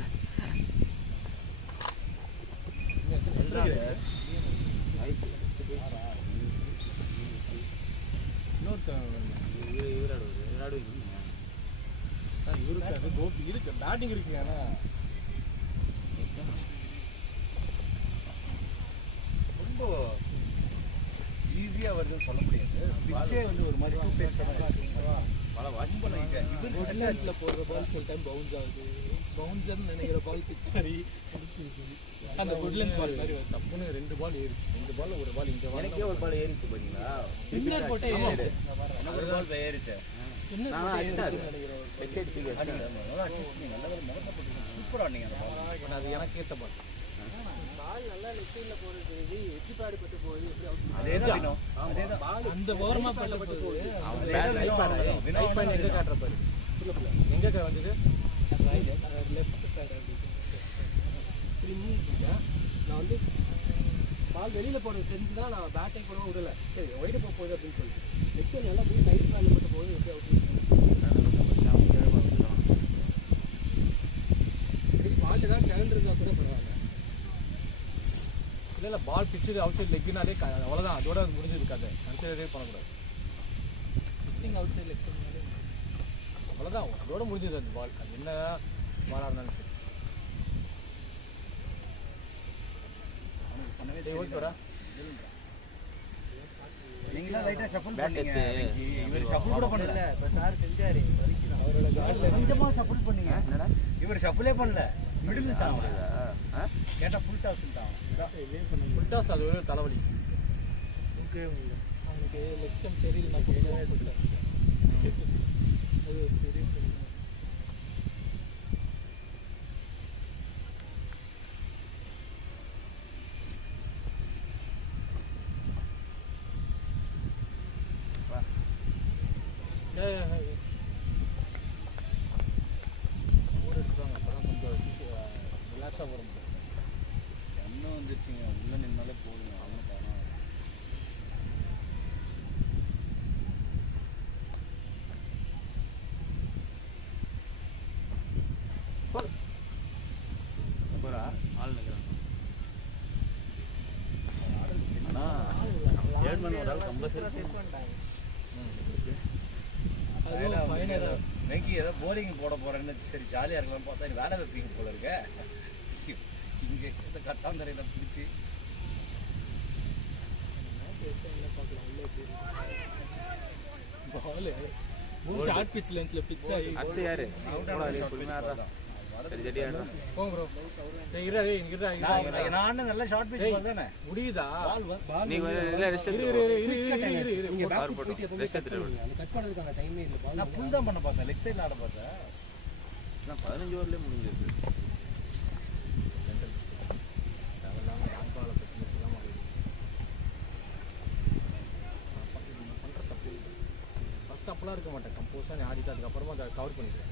இருக்கு பேட்டிங் இருக்குங்க. ரொம்ப ஈஸியா வருதுன்னு சொல்ல முடியாது. பிச்சே வந்து ஒரு மாதிரி டூ பேஸ்ட் பல வாட்ச் பண்ணீங்க. ஹெட்லைட்ல போடுற பால் சில டைம் பவுன்ஸ் ஆகுது. பவுன்ஸ்னு நினைக்கிற பால் பிச்சரி அந்த குட்லன் பால் மாதிரி தப்புன்னு 2 பால் ஏறிச்சு. 2 பால்ல ஒரு பால் இங்க எனக்கே ஒரு பால் ஏறிச்சு பாத்தீங்களா? ஸ்பின்னர் போட்டே ஏறிச்சு. ஒரு பால் ஏறிச்சு. நான் அடிச்சாரு. எக்ஸைட் பிகர் நல்லா முகத்தை போட்டு சூப்பரா ஆடுனீங்க அந்த பால். அது எனக்கு ஏத்த பால். பால் நல்லா லெஃப்ட்ல போறது எட்ஜ் பேட் பட்டு போய் எப்படி அவுட். அதேதான் அதேதான் அந்த ஓரமா பட்டு போகுது. அவன் பேட் லைட் பாயிண்ட் எங்க காட்ற பாரு. எங்க வந்தது? லெஃப்ட் சைடு நான் வந்து பால் வெளியில போறது தெரிஞ்சுதான் நான் பேட்டை போட விடல. சரி ஒயிட் போக போகுது அப்படின்னு சொல்லிட்டு லெஃப்ட் நல்லா போய் லைட் பேட்ல பட்டு போகுது எப்படி அவுட். பால் ஏதாவது கிளம்பிருந்தா கூட பரவாயில்ல. இல்ல பால் பிச்சு அவுட் சைட் லெக்னாலே அவ்வளவுதான், அதோட அது முடிஞ்சது கதை. கன்சிடரே பண்ணக்கூடாது. பிச்சிங் அவுட் சைடு லெக் அவ்வளவுதான், அதோட முடிஞ்சது அந்த பால். அது என்ன பாலா இருந்தாலும் சரி. ஓகேடா, நீங்களா லைட்டா ஷஃபிள் பண்ணீங்க. இவர் ஷஃபிள் கூட பண்ணல. இப்ப சார் செஞ்சாரு அவரோட கால்ல கொஞ்சமா ஷஃபிள் பண்ணீங்க. என்னடா இவர் ஷஃபிளே பண்ணல, மிடில் தாங்க. கேட்டா ஃபுல் டாஸ் சொல்லிட்டான். ஃபுல் டாஸ் அது ஒரு தலைவலி. அவனுக்கு லெக் ஸ்டம்ப் தெரியல. நான் கேட்கவே இல்லை. அது ஒரு பெரிய ஊர் எடுத்துவாங்க. அப்பதான் கொஞ்சம் ரிலாக்ஸாக போட முடியும். என்ன வந்துருச்சுங்க, உள்ள நின்னாலே போதுங்க. அவனுக்கு அதுவும் ஃபைனல் வெங்கி ஏதோ போரிங் போட போறேன்னு சரி ஜாலியா இருக்கலாம்னு பார்த்தா நீ வேலை வைப்பீங்க போல இருக்க. இங்கே இந்த கட்டாந்தரையில பிடிச்சி பால் ஷார்ட் பிட்ச் லென்த்ல பிட்ச் ஆகி அடுத்து யாரு சரி சரி ஆடுறா. போங்க ப்ரோ. நான் நல்ல ஷார்ட் பிச் தானே முடியுதா? நீ இல்ல ரெஸ்ட் கட் பண்ணதுக்கான டைமே இல்லை. நான் புல் தான் பண்ண பார்த்தேன், லெக் சைடில் ஆட பார்த்தேன். நான் 15 ஓவர்லேயே முடிஞ்சிருக்கு. ஃபர்ஸ்ட் அப்பெல்லாம் இருக்க மாட்டேன், கம்போஸாக நீ ஆடிட்டு அதுக்கப்புறமா அதை கவர் பண்ணிக்கிறேன்.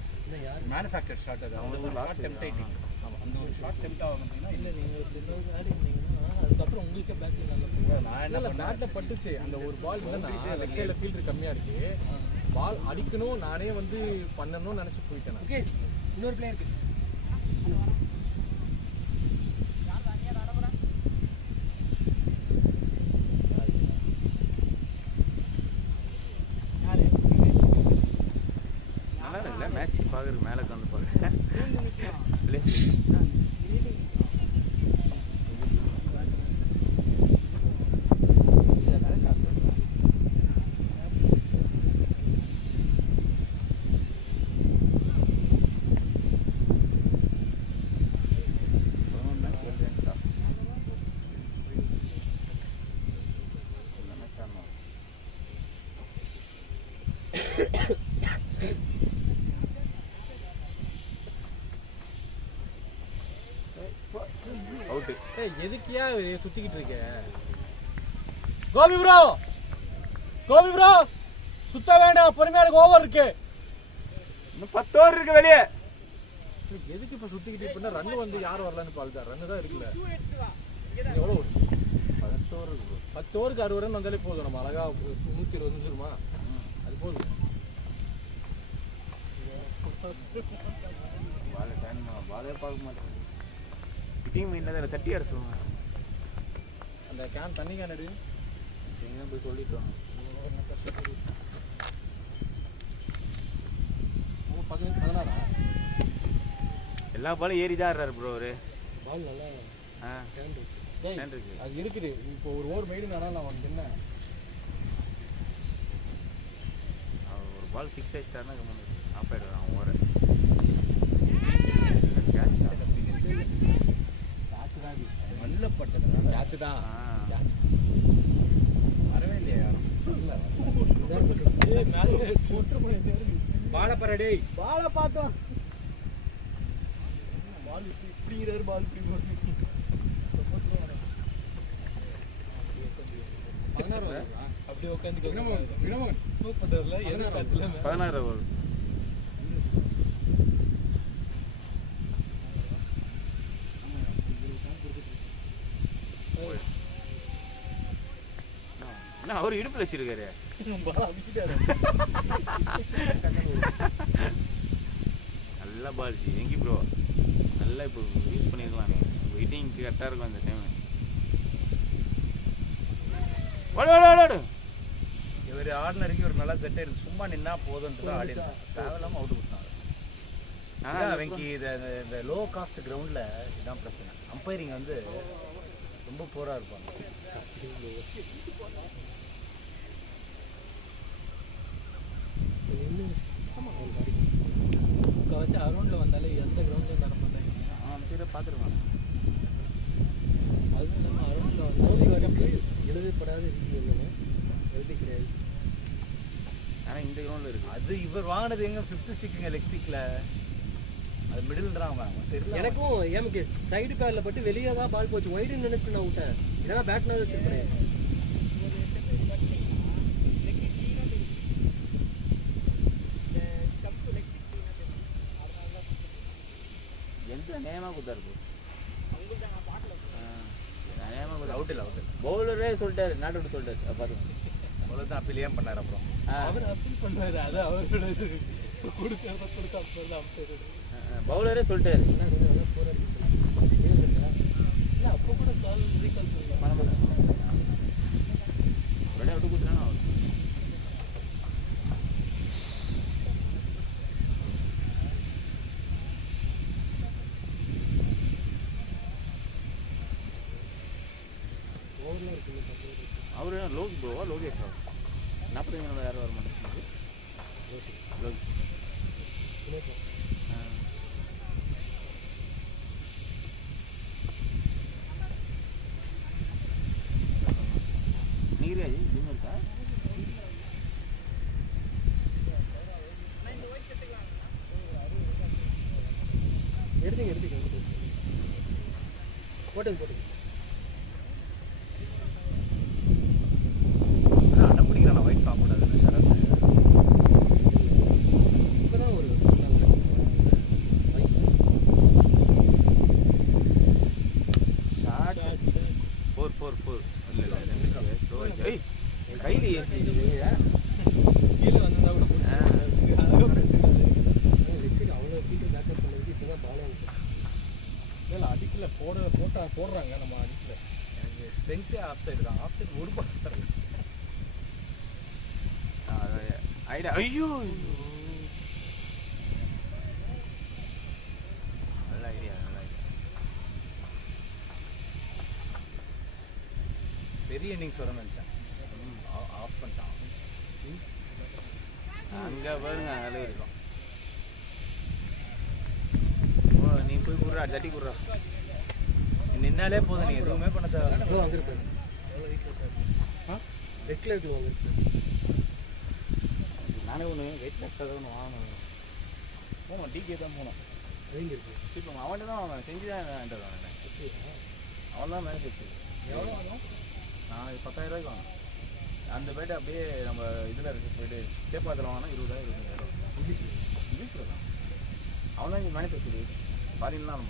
மேனுஃபேக்சர் ஷாட் அது, அவங்க ஒரு ஷார்ட் டெம்ப்டேட்டிங். ஆமாம், அந்த ஒரு ஷார்ட் டெம்ப்ட் ஆகும் அப்படின்னா இல்லை நீங்கள் ஆடி இருந்தீங்கன்னா அதுக்கப்புறம் உங்களுக்கே பேட்டிங் நல்லா நான் என்ன பேட்டில் பட்டுச்சு அந்த ஒரு பால் வந்து லெஃப்ட் சைடில் ஃபீல்டர் கம்மியாக இருக்கு, பால் அடிக்கணும் நானே வந்து பண்ணணும்னு நினச்சி போயிட்டேன். ஓகே, இன்னொரு பிளேயர் இருக்கு. நல்லா இல்லை மேட்ச் பார்க்குறதுக்கு மேலே உட்காந்து பார்க்குறேன். அவுட்டு. எதுக்கியா சுத்திக்கிட்டு இருக்க கோபி ப்ரோ? கோபி ப்ரோ சுத்த வேண்டாம், பொறுமையாக ஓவர் இருக்கு. இன்னும் 10 ஓவர் இருக்கு வெளியே. எதுக்கு இப்ப சுத்திக்கிட்டு இப்ப ரன் வந்து யாரும் வரலன்னு பாருதா, ரன் தான் இருக்குல்ல. எவ்வளோ 10 ஓவர் இருக்கு. 10 ஓவருக்கு 60 ரன் வந்தாலே போதும், நம்ம அழகா 120 நிமிஷமா அது போதும். பாலே பார்க்க மாட்டேன். டீம் என்ன தட்டி ஆட சொல்லுவாங்க. அந்த கேன் தண்ணி கேன் எடு, எங்கே போய் சொல்லிட்டு வாங்க. 16 எல்லா பாலும் ஏறி தான் ஆடுறாரு ப்ரோ அவரு. பால் நல்லா இருக்கு. அது இருக்குது. இப்போ ஒரு ஓவர் மெய்டு ஆனால் நான் உனக்கு என்ன ஒரு பால் 6 ஆயிடுச்சுட்டாருன்னா ஆஃப் ஆயிடுவார் அவன் ஓவர். கேட்ச் தான் வரவே இல்லையா யாரும்? பாலை பரடே, பாலை பார்த்தோம். பால் இப்படிங்கிறாரு, பால் இப்படி போட்டு 16 அப்படி உட்காந்து சூப்பர்ல எதிர்பார்த்துல 16 ஓவர். என்ன அவர் இடுப்புல வச்சிருக்காரு. நல்ல பால் எங்கி ப்ரோ, நல்லா இப்போ யூஸ் பண்ணிருக்கலாம். நீ வெயிட்டிங்க்கு கரெக்டாக இருக்கும் அந்த டைம். இவர் ஆர்டினரிக்கு ஒரு நல்லா செட் ஆயிருக்கு, சும்மா நின்னா போதுன்ட்டு தான் ஆடி இருந்தாங்க, தேவையில்லாமல் அவுட் கொடுத்தாங்க. வெங்கி இந்த லோ காஸ்ட் கிரவுண்டில் இதுதான் பிரச்சனை, அம்பைரிங் வந்து ரொம்ப போராக இருப்பாங்க. முக்கால்வாசி அரௌண்டில் வந்தாலே எந்த கிரவுண்ட்லையும் தர மாட்டாங்க. சரி பார்த்துருவாங்க. அதுவும் இல்லாமல் அரௌண்டில் வந்தாலே எழுதப்படாத விதி என்னன்னா எழுதி கிடையாது. ஆனால் இந்த கிரவுண்டில் இருக்குது. அது இவர் வாங்கினது எங்க 5th ஸ்டிக்குங்க, லெக் ஸ்டிக்கில் அது மிடில்ன்றாங்க தெரியல. எனக்கும் ஏமுக்கு சைடு பேரில் பட்டு வெளியே தான் பால் போச்சு, ஒய்டுன்னு நினச்சிட்டு நான் விட்டேன். இதெல்லாம் பேட்னாக வச்சுருப்பேன். எந்த நேமாக கொடுத்தாரு அவுட் இல்லை, அவுட் இல்லை. பவுலரே சொல்லிட்டாரு, நாட் அவுட் சொல்லிட்டாரு. பார்த்துக்கோங்க. அவ்வளோ தான் அப்பீல் ஏன் பண்ணார். அப்புறம் அவர் அப்பீல் பண்ணுவாரு, அது அவரோட இது. கொடுக்க பவுலரே சொல்லிட்டாரு. இல்லை அப்போ கூட கால் ரீகால் பண்ணுவாங்க. விட விட்டு கொடுத்துட்டானா அவர் அவரு லோக் ப்ரோவா லோகேஷா 40 யாரும் வர மாட்டேங்குது லோக் நீராஜ் ஜிம் இருக்கா எடுத்துங்க போட்டுங்க அடம் பிடிக்கிறான் ஒயிட் சாப்பிடாது சரத் இப்பதான் ஒரு ஷார்ட் 4 இல்ல ஏய் கையில கீழே வந்திருந்தா கூட அவ்வளோ சீக்கிரம் பேக்கப் பண்ணதுக்கு இப்போதான் பாலம் இல்லை அடிக்கல போடுறாங்க நம்ம அடிக்கல எனக்கு ஸ்ட்ரென்த்தே ஆஃப் சைடு தான் ஆஃப் சைடு ஒரு பக்கம் ஐடியா ஐயோ நல்ல ஐடியா பெரிய இன்னிங்ஸ் வர நினச்சேன் ஆஃப் பண்ணிட்டான் அங்கே பாருங்க அதில் இருக்கும் நீ போய் குடுறா தட்டி குடுறா நின்னாலே போதும் நீ எதுவுமே பண்ண தேவை வந்துருப்பேன் ரெக்லர் வந்துருக்கு நானே ஒன்று வெயிட்லெஸ்ஸாக தான் ஒன்று வாங்கணும் போனோம் டிகே தான் போனோம் வெயில் இருக்கு சீக்கிரம் அவன்கிட்ட தான் வாங்கினேன் செஞ்சு தான் வாங்கிட்டு அவன் தான் மேனேஜ் வச்சு எவ்வளோ ஆகும் நான் 10,000 வாங்கினேன் அந்த பேட்டை அப்படியே நம்ம இதில் இருக்கு போயிட்டு சேப்பாத்தில் வாங்கினா 20,000 இங்கிலீஷில் தான் அவன் தான் இங்கே மேனேஜ் வச்சு ஃபாரின்லாம்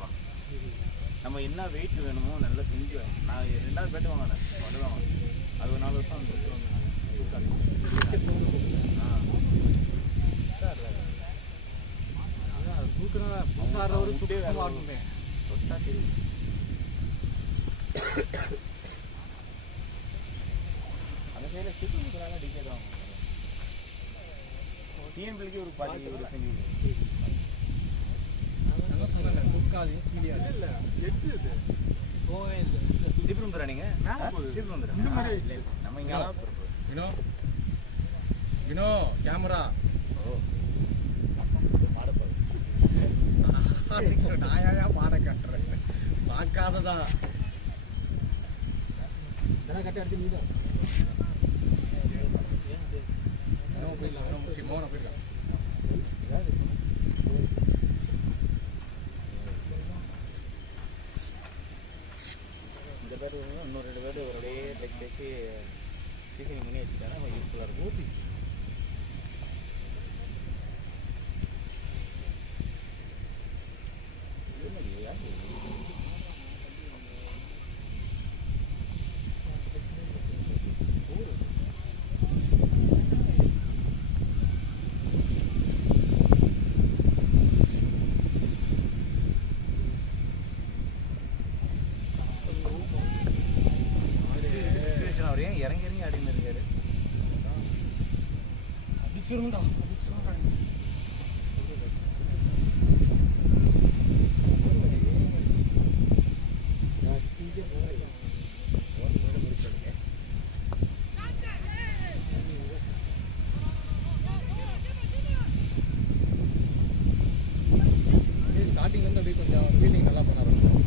நம்ம என்ன வெயிட் வேணுமோ நல்லா செஞ்சு நான் 2வது பேட்டை வாங்கினேன் அதுதான் அது ஒரு 4 வருஷம் அந்த புதுசாக சுட்டே வாங்கினேன் தொட்டா தெரியும் அந்த சைடில் சீக்கிரம் டிக்கெட் தான் டிஎன்பிள்ளைக்கு ஒரு பாட்டி ஒரு செஞ்சு குட்காலையும் கீழே இல்லை எட்ஜு இது போகவே இல்லை சீக்கிரம் நீங்கள் சீக்கிரம் நம்ம இங்கே வினோ கேமரா நாயா பாட கட்டுறேன் பார்க்காததான் கட்ட எடுத்து நீதான் போயிடலாம் முக்கியமான போயிடலாம் இந்த பேர் இன்னும் 2 பேர் ஒரே லைக் பேசி சீசனிங் பண்ணி வச்சுட்டாங்கன்னா கொஞ்சம் யூஸ்ஃபுல்லாக இருக்கும் அவர் ஏன் இறங்கி ஆடின்னு இருக்காரு அடிச்சிருந்தா ஸ்டார்டிங்லேருந்து அப்படியே கொஞ்சம் ஃபீலிங் நல்லா பண்ண ஆரம்பிச்சோம்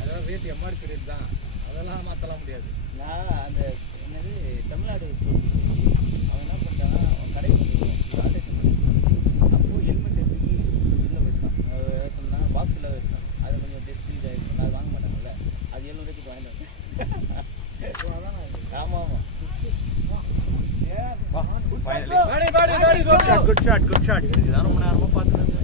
அதெல்லாம் ரேட் எம்ஆர்பி ரேட் தான், அதெல்லாம் மாற்றலாம் முடியாது. நான் அந்த என்னது தமிழ்நாடு ஸ்போர்ட்ஸ் அவன் என்ன பண்ணுறாங்க குட் ஷாட் இதுதான் ரொம்ப நேரமாக பார்த்துருந்தேன்.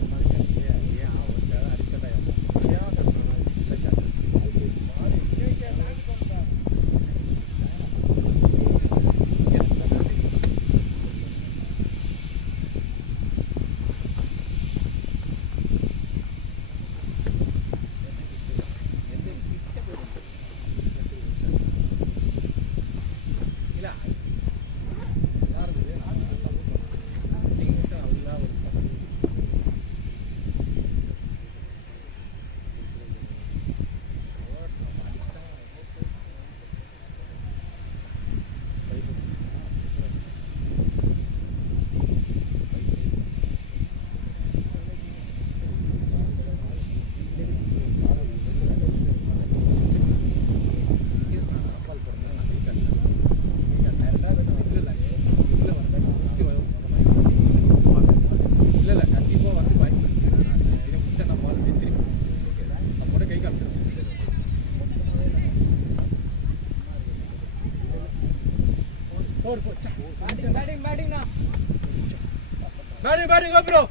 Batting, go bro.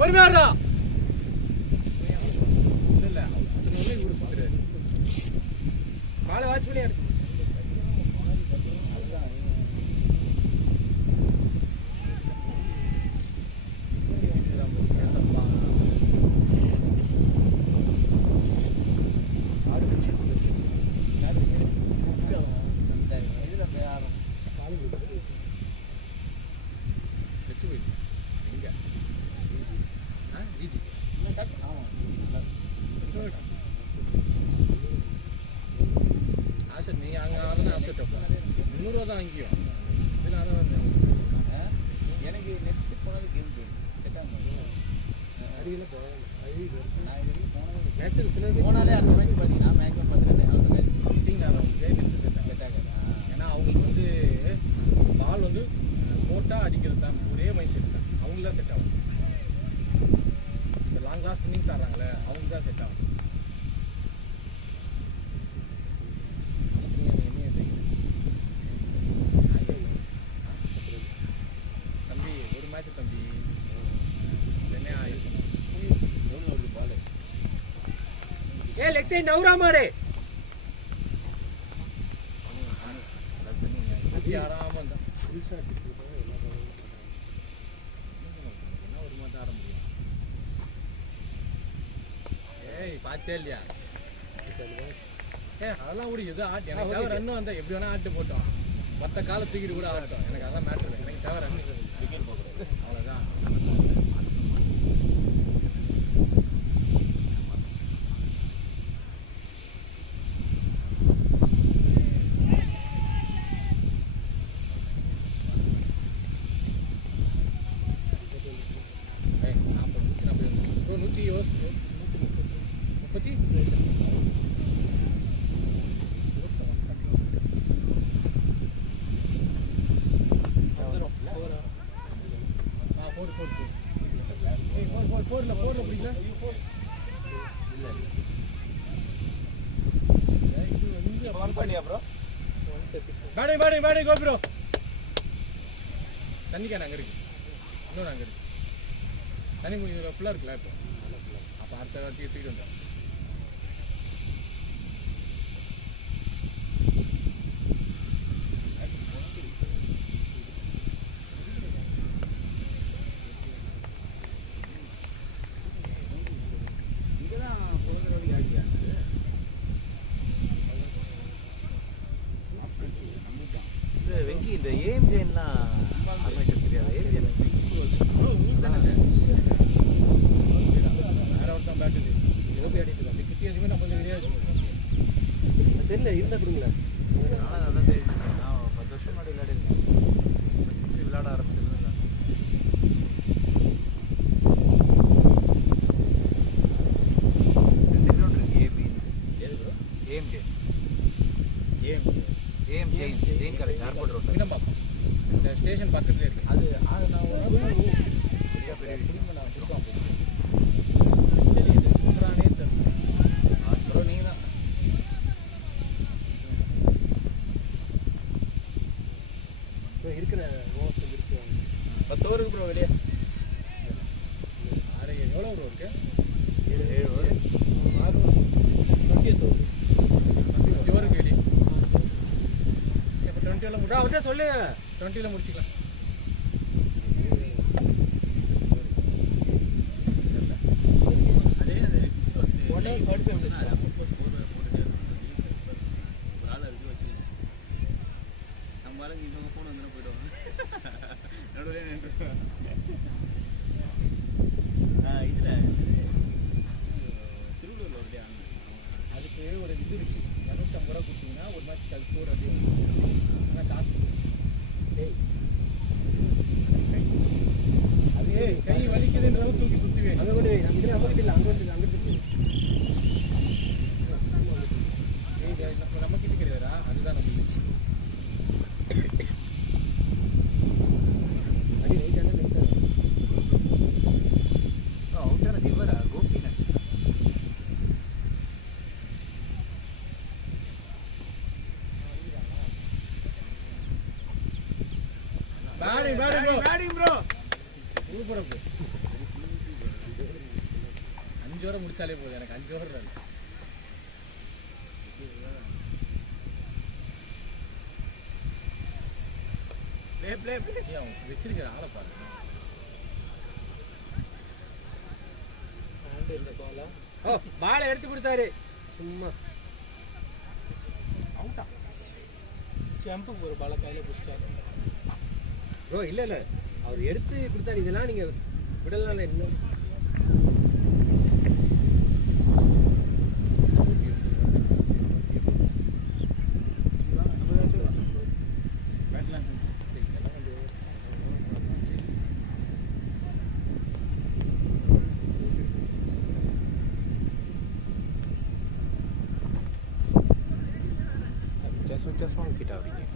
பொறுமையாடுறா இல்ல அதனால இவரு சுத்துறாரு காலை வாட்ச் பண்ணி எடுத்து எனக்கு நெக்ஸ்ட் போனது கேம் செட் ஆகும். போனாலே அந்த மேட்ச் பார்த்தீங்கன்னா மேக்ஸிமம் பார்த்துருக்கேன். அந்த செட் ஆகாது. ஏன்னா அவங்களுக்கு வந்து பால் வந்து போட்டால் அடிக்கிறது தான் ஒரே மைண்ட் செட் தான். அவங்களுக்கு தான் செட் ஆகும். இந்த லாங் லாஸ்ட் இன்னிங்ஸ் ஆடுறாங்களே அவங்களுக்கு தான் செட் ஆகும். தம்பி ஒரு மேட்ச் தம்பி என்ன ஆயிருக்கும் பால் லெக் சைட் நவுரா மாடு ஆறாம இருந்தா என்ன ஒரு மாதிரி ஆட முடியும். ஏய் பார்த்தே இல்லையா அதெல்லாம் கூட எதுவும் ஆட்டு எனக்கு தேவை ரன்னும் வந்தா எப்படி வேணா ஆட்டு போட்டோம். மற்ற காலை தூக்கிட்டு கூட ஆட்டோம். எனக்கு அதான் மேட்ரு இல்லை. எனக்கு தேவை ரன் விக்கெட் போகிறது அவ்வளோதான். பேட்டிங் கோ ப்ரோ. தண்ணி கேன் அங்கே இருக்கு. இன்னொன்று அங்கே இருக்கு. தண்ணி கொஞ்சம் ஃபுல்லாக இருக்குல்ல இப்போ. அப்போ அடுத்த வாட்டி எடுத்துக்கிட்டு வந்தேன். இந்த ஏஎம் ஏம்ஜேன்னா ஆர்கனைசேஷன் தெரியாது. ஏம்ஜே வேற ஒருத்தன் பேட் இது ஏதோ போய் அடிட்டு இருக்கான். கிட்டி எதுவுமே நம்ம கொஞ்சம் தெரியாது. தெரியல இருந்தா கொடுங்களேன். நானும் அதான் தெரியும். நான் 10 வருஷம் முன்னாடி விளையாடிருக்கேன். விளையாட ஆரம்பிச்சிருந்தேன். Jain college airport road Meenambakkam இந்த ஸ்டேஷன் பக்கத்துலேயே இருக்கு. அது நான் பெரிய திரும்ப நான் வச்சுருக்கோம். தெரியுது சொல்கிறானே தெரியல. ப்ரோ நீங்கள் தான் ப்ரோ இருக்கிற ஓவர் இருக்கு 10 ஓவருக்கு ப்ரோ வெளியே 6 எவ்வளோ ப்ரோ இருக்கு? 7 ஓவர் 6 20th ஓவர் 20 ஓவருக்கு வெளியே. இப்போ 20 முடிச்சு அவர்கிட்ட சொல்லு. 20 முடிச்சுக்கலாம். அதுக்கு ஒரு இது இருக்கு. 250 ரூபா கொடுத்தீங்கன்னா ஒரு மேட்ச் அது ஸ்கோர் அப்படியே ஆனால் காசு அது கை வலிக்குதுன்றவங்க தூக்கி சுற்றுவேன். அங்கே கொண்டு நம்ம இதில் அங்கே இல்லை அங்கே வந்து அங்கே இருக்கு. நம்ம கிட்ட கிடையாதா? அதுதான் நம்ம அடி ரைட்டான ரைட்டான அவுட்டான திவரா கோபி நினச்சேன். பேட்டிங் ப்ரோ சூப்பரா ப்ரோ. 5 ஓவர் முடிச்சாலே போதும். எனக்கு 5 ஓவர் தான். வச்சிருக்கிற ஆளை பாருங்க. ஓ பாலை எடுத்து கொடுத்தாரு சும்மா அவுட்டா ஸ்டம்புக்கு ஒரு பாலை கையில் பிடிச்சிட்டாரு ப்ரோ. இல்லை இல்லை அவர் எடுத்து கொடுத்தாரு. இதெல்லாம் நீங்கள் விடலாம் இன்னும் வித்தியாசமாக கிட்ட அப்படிங்க.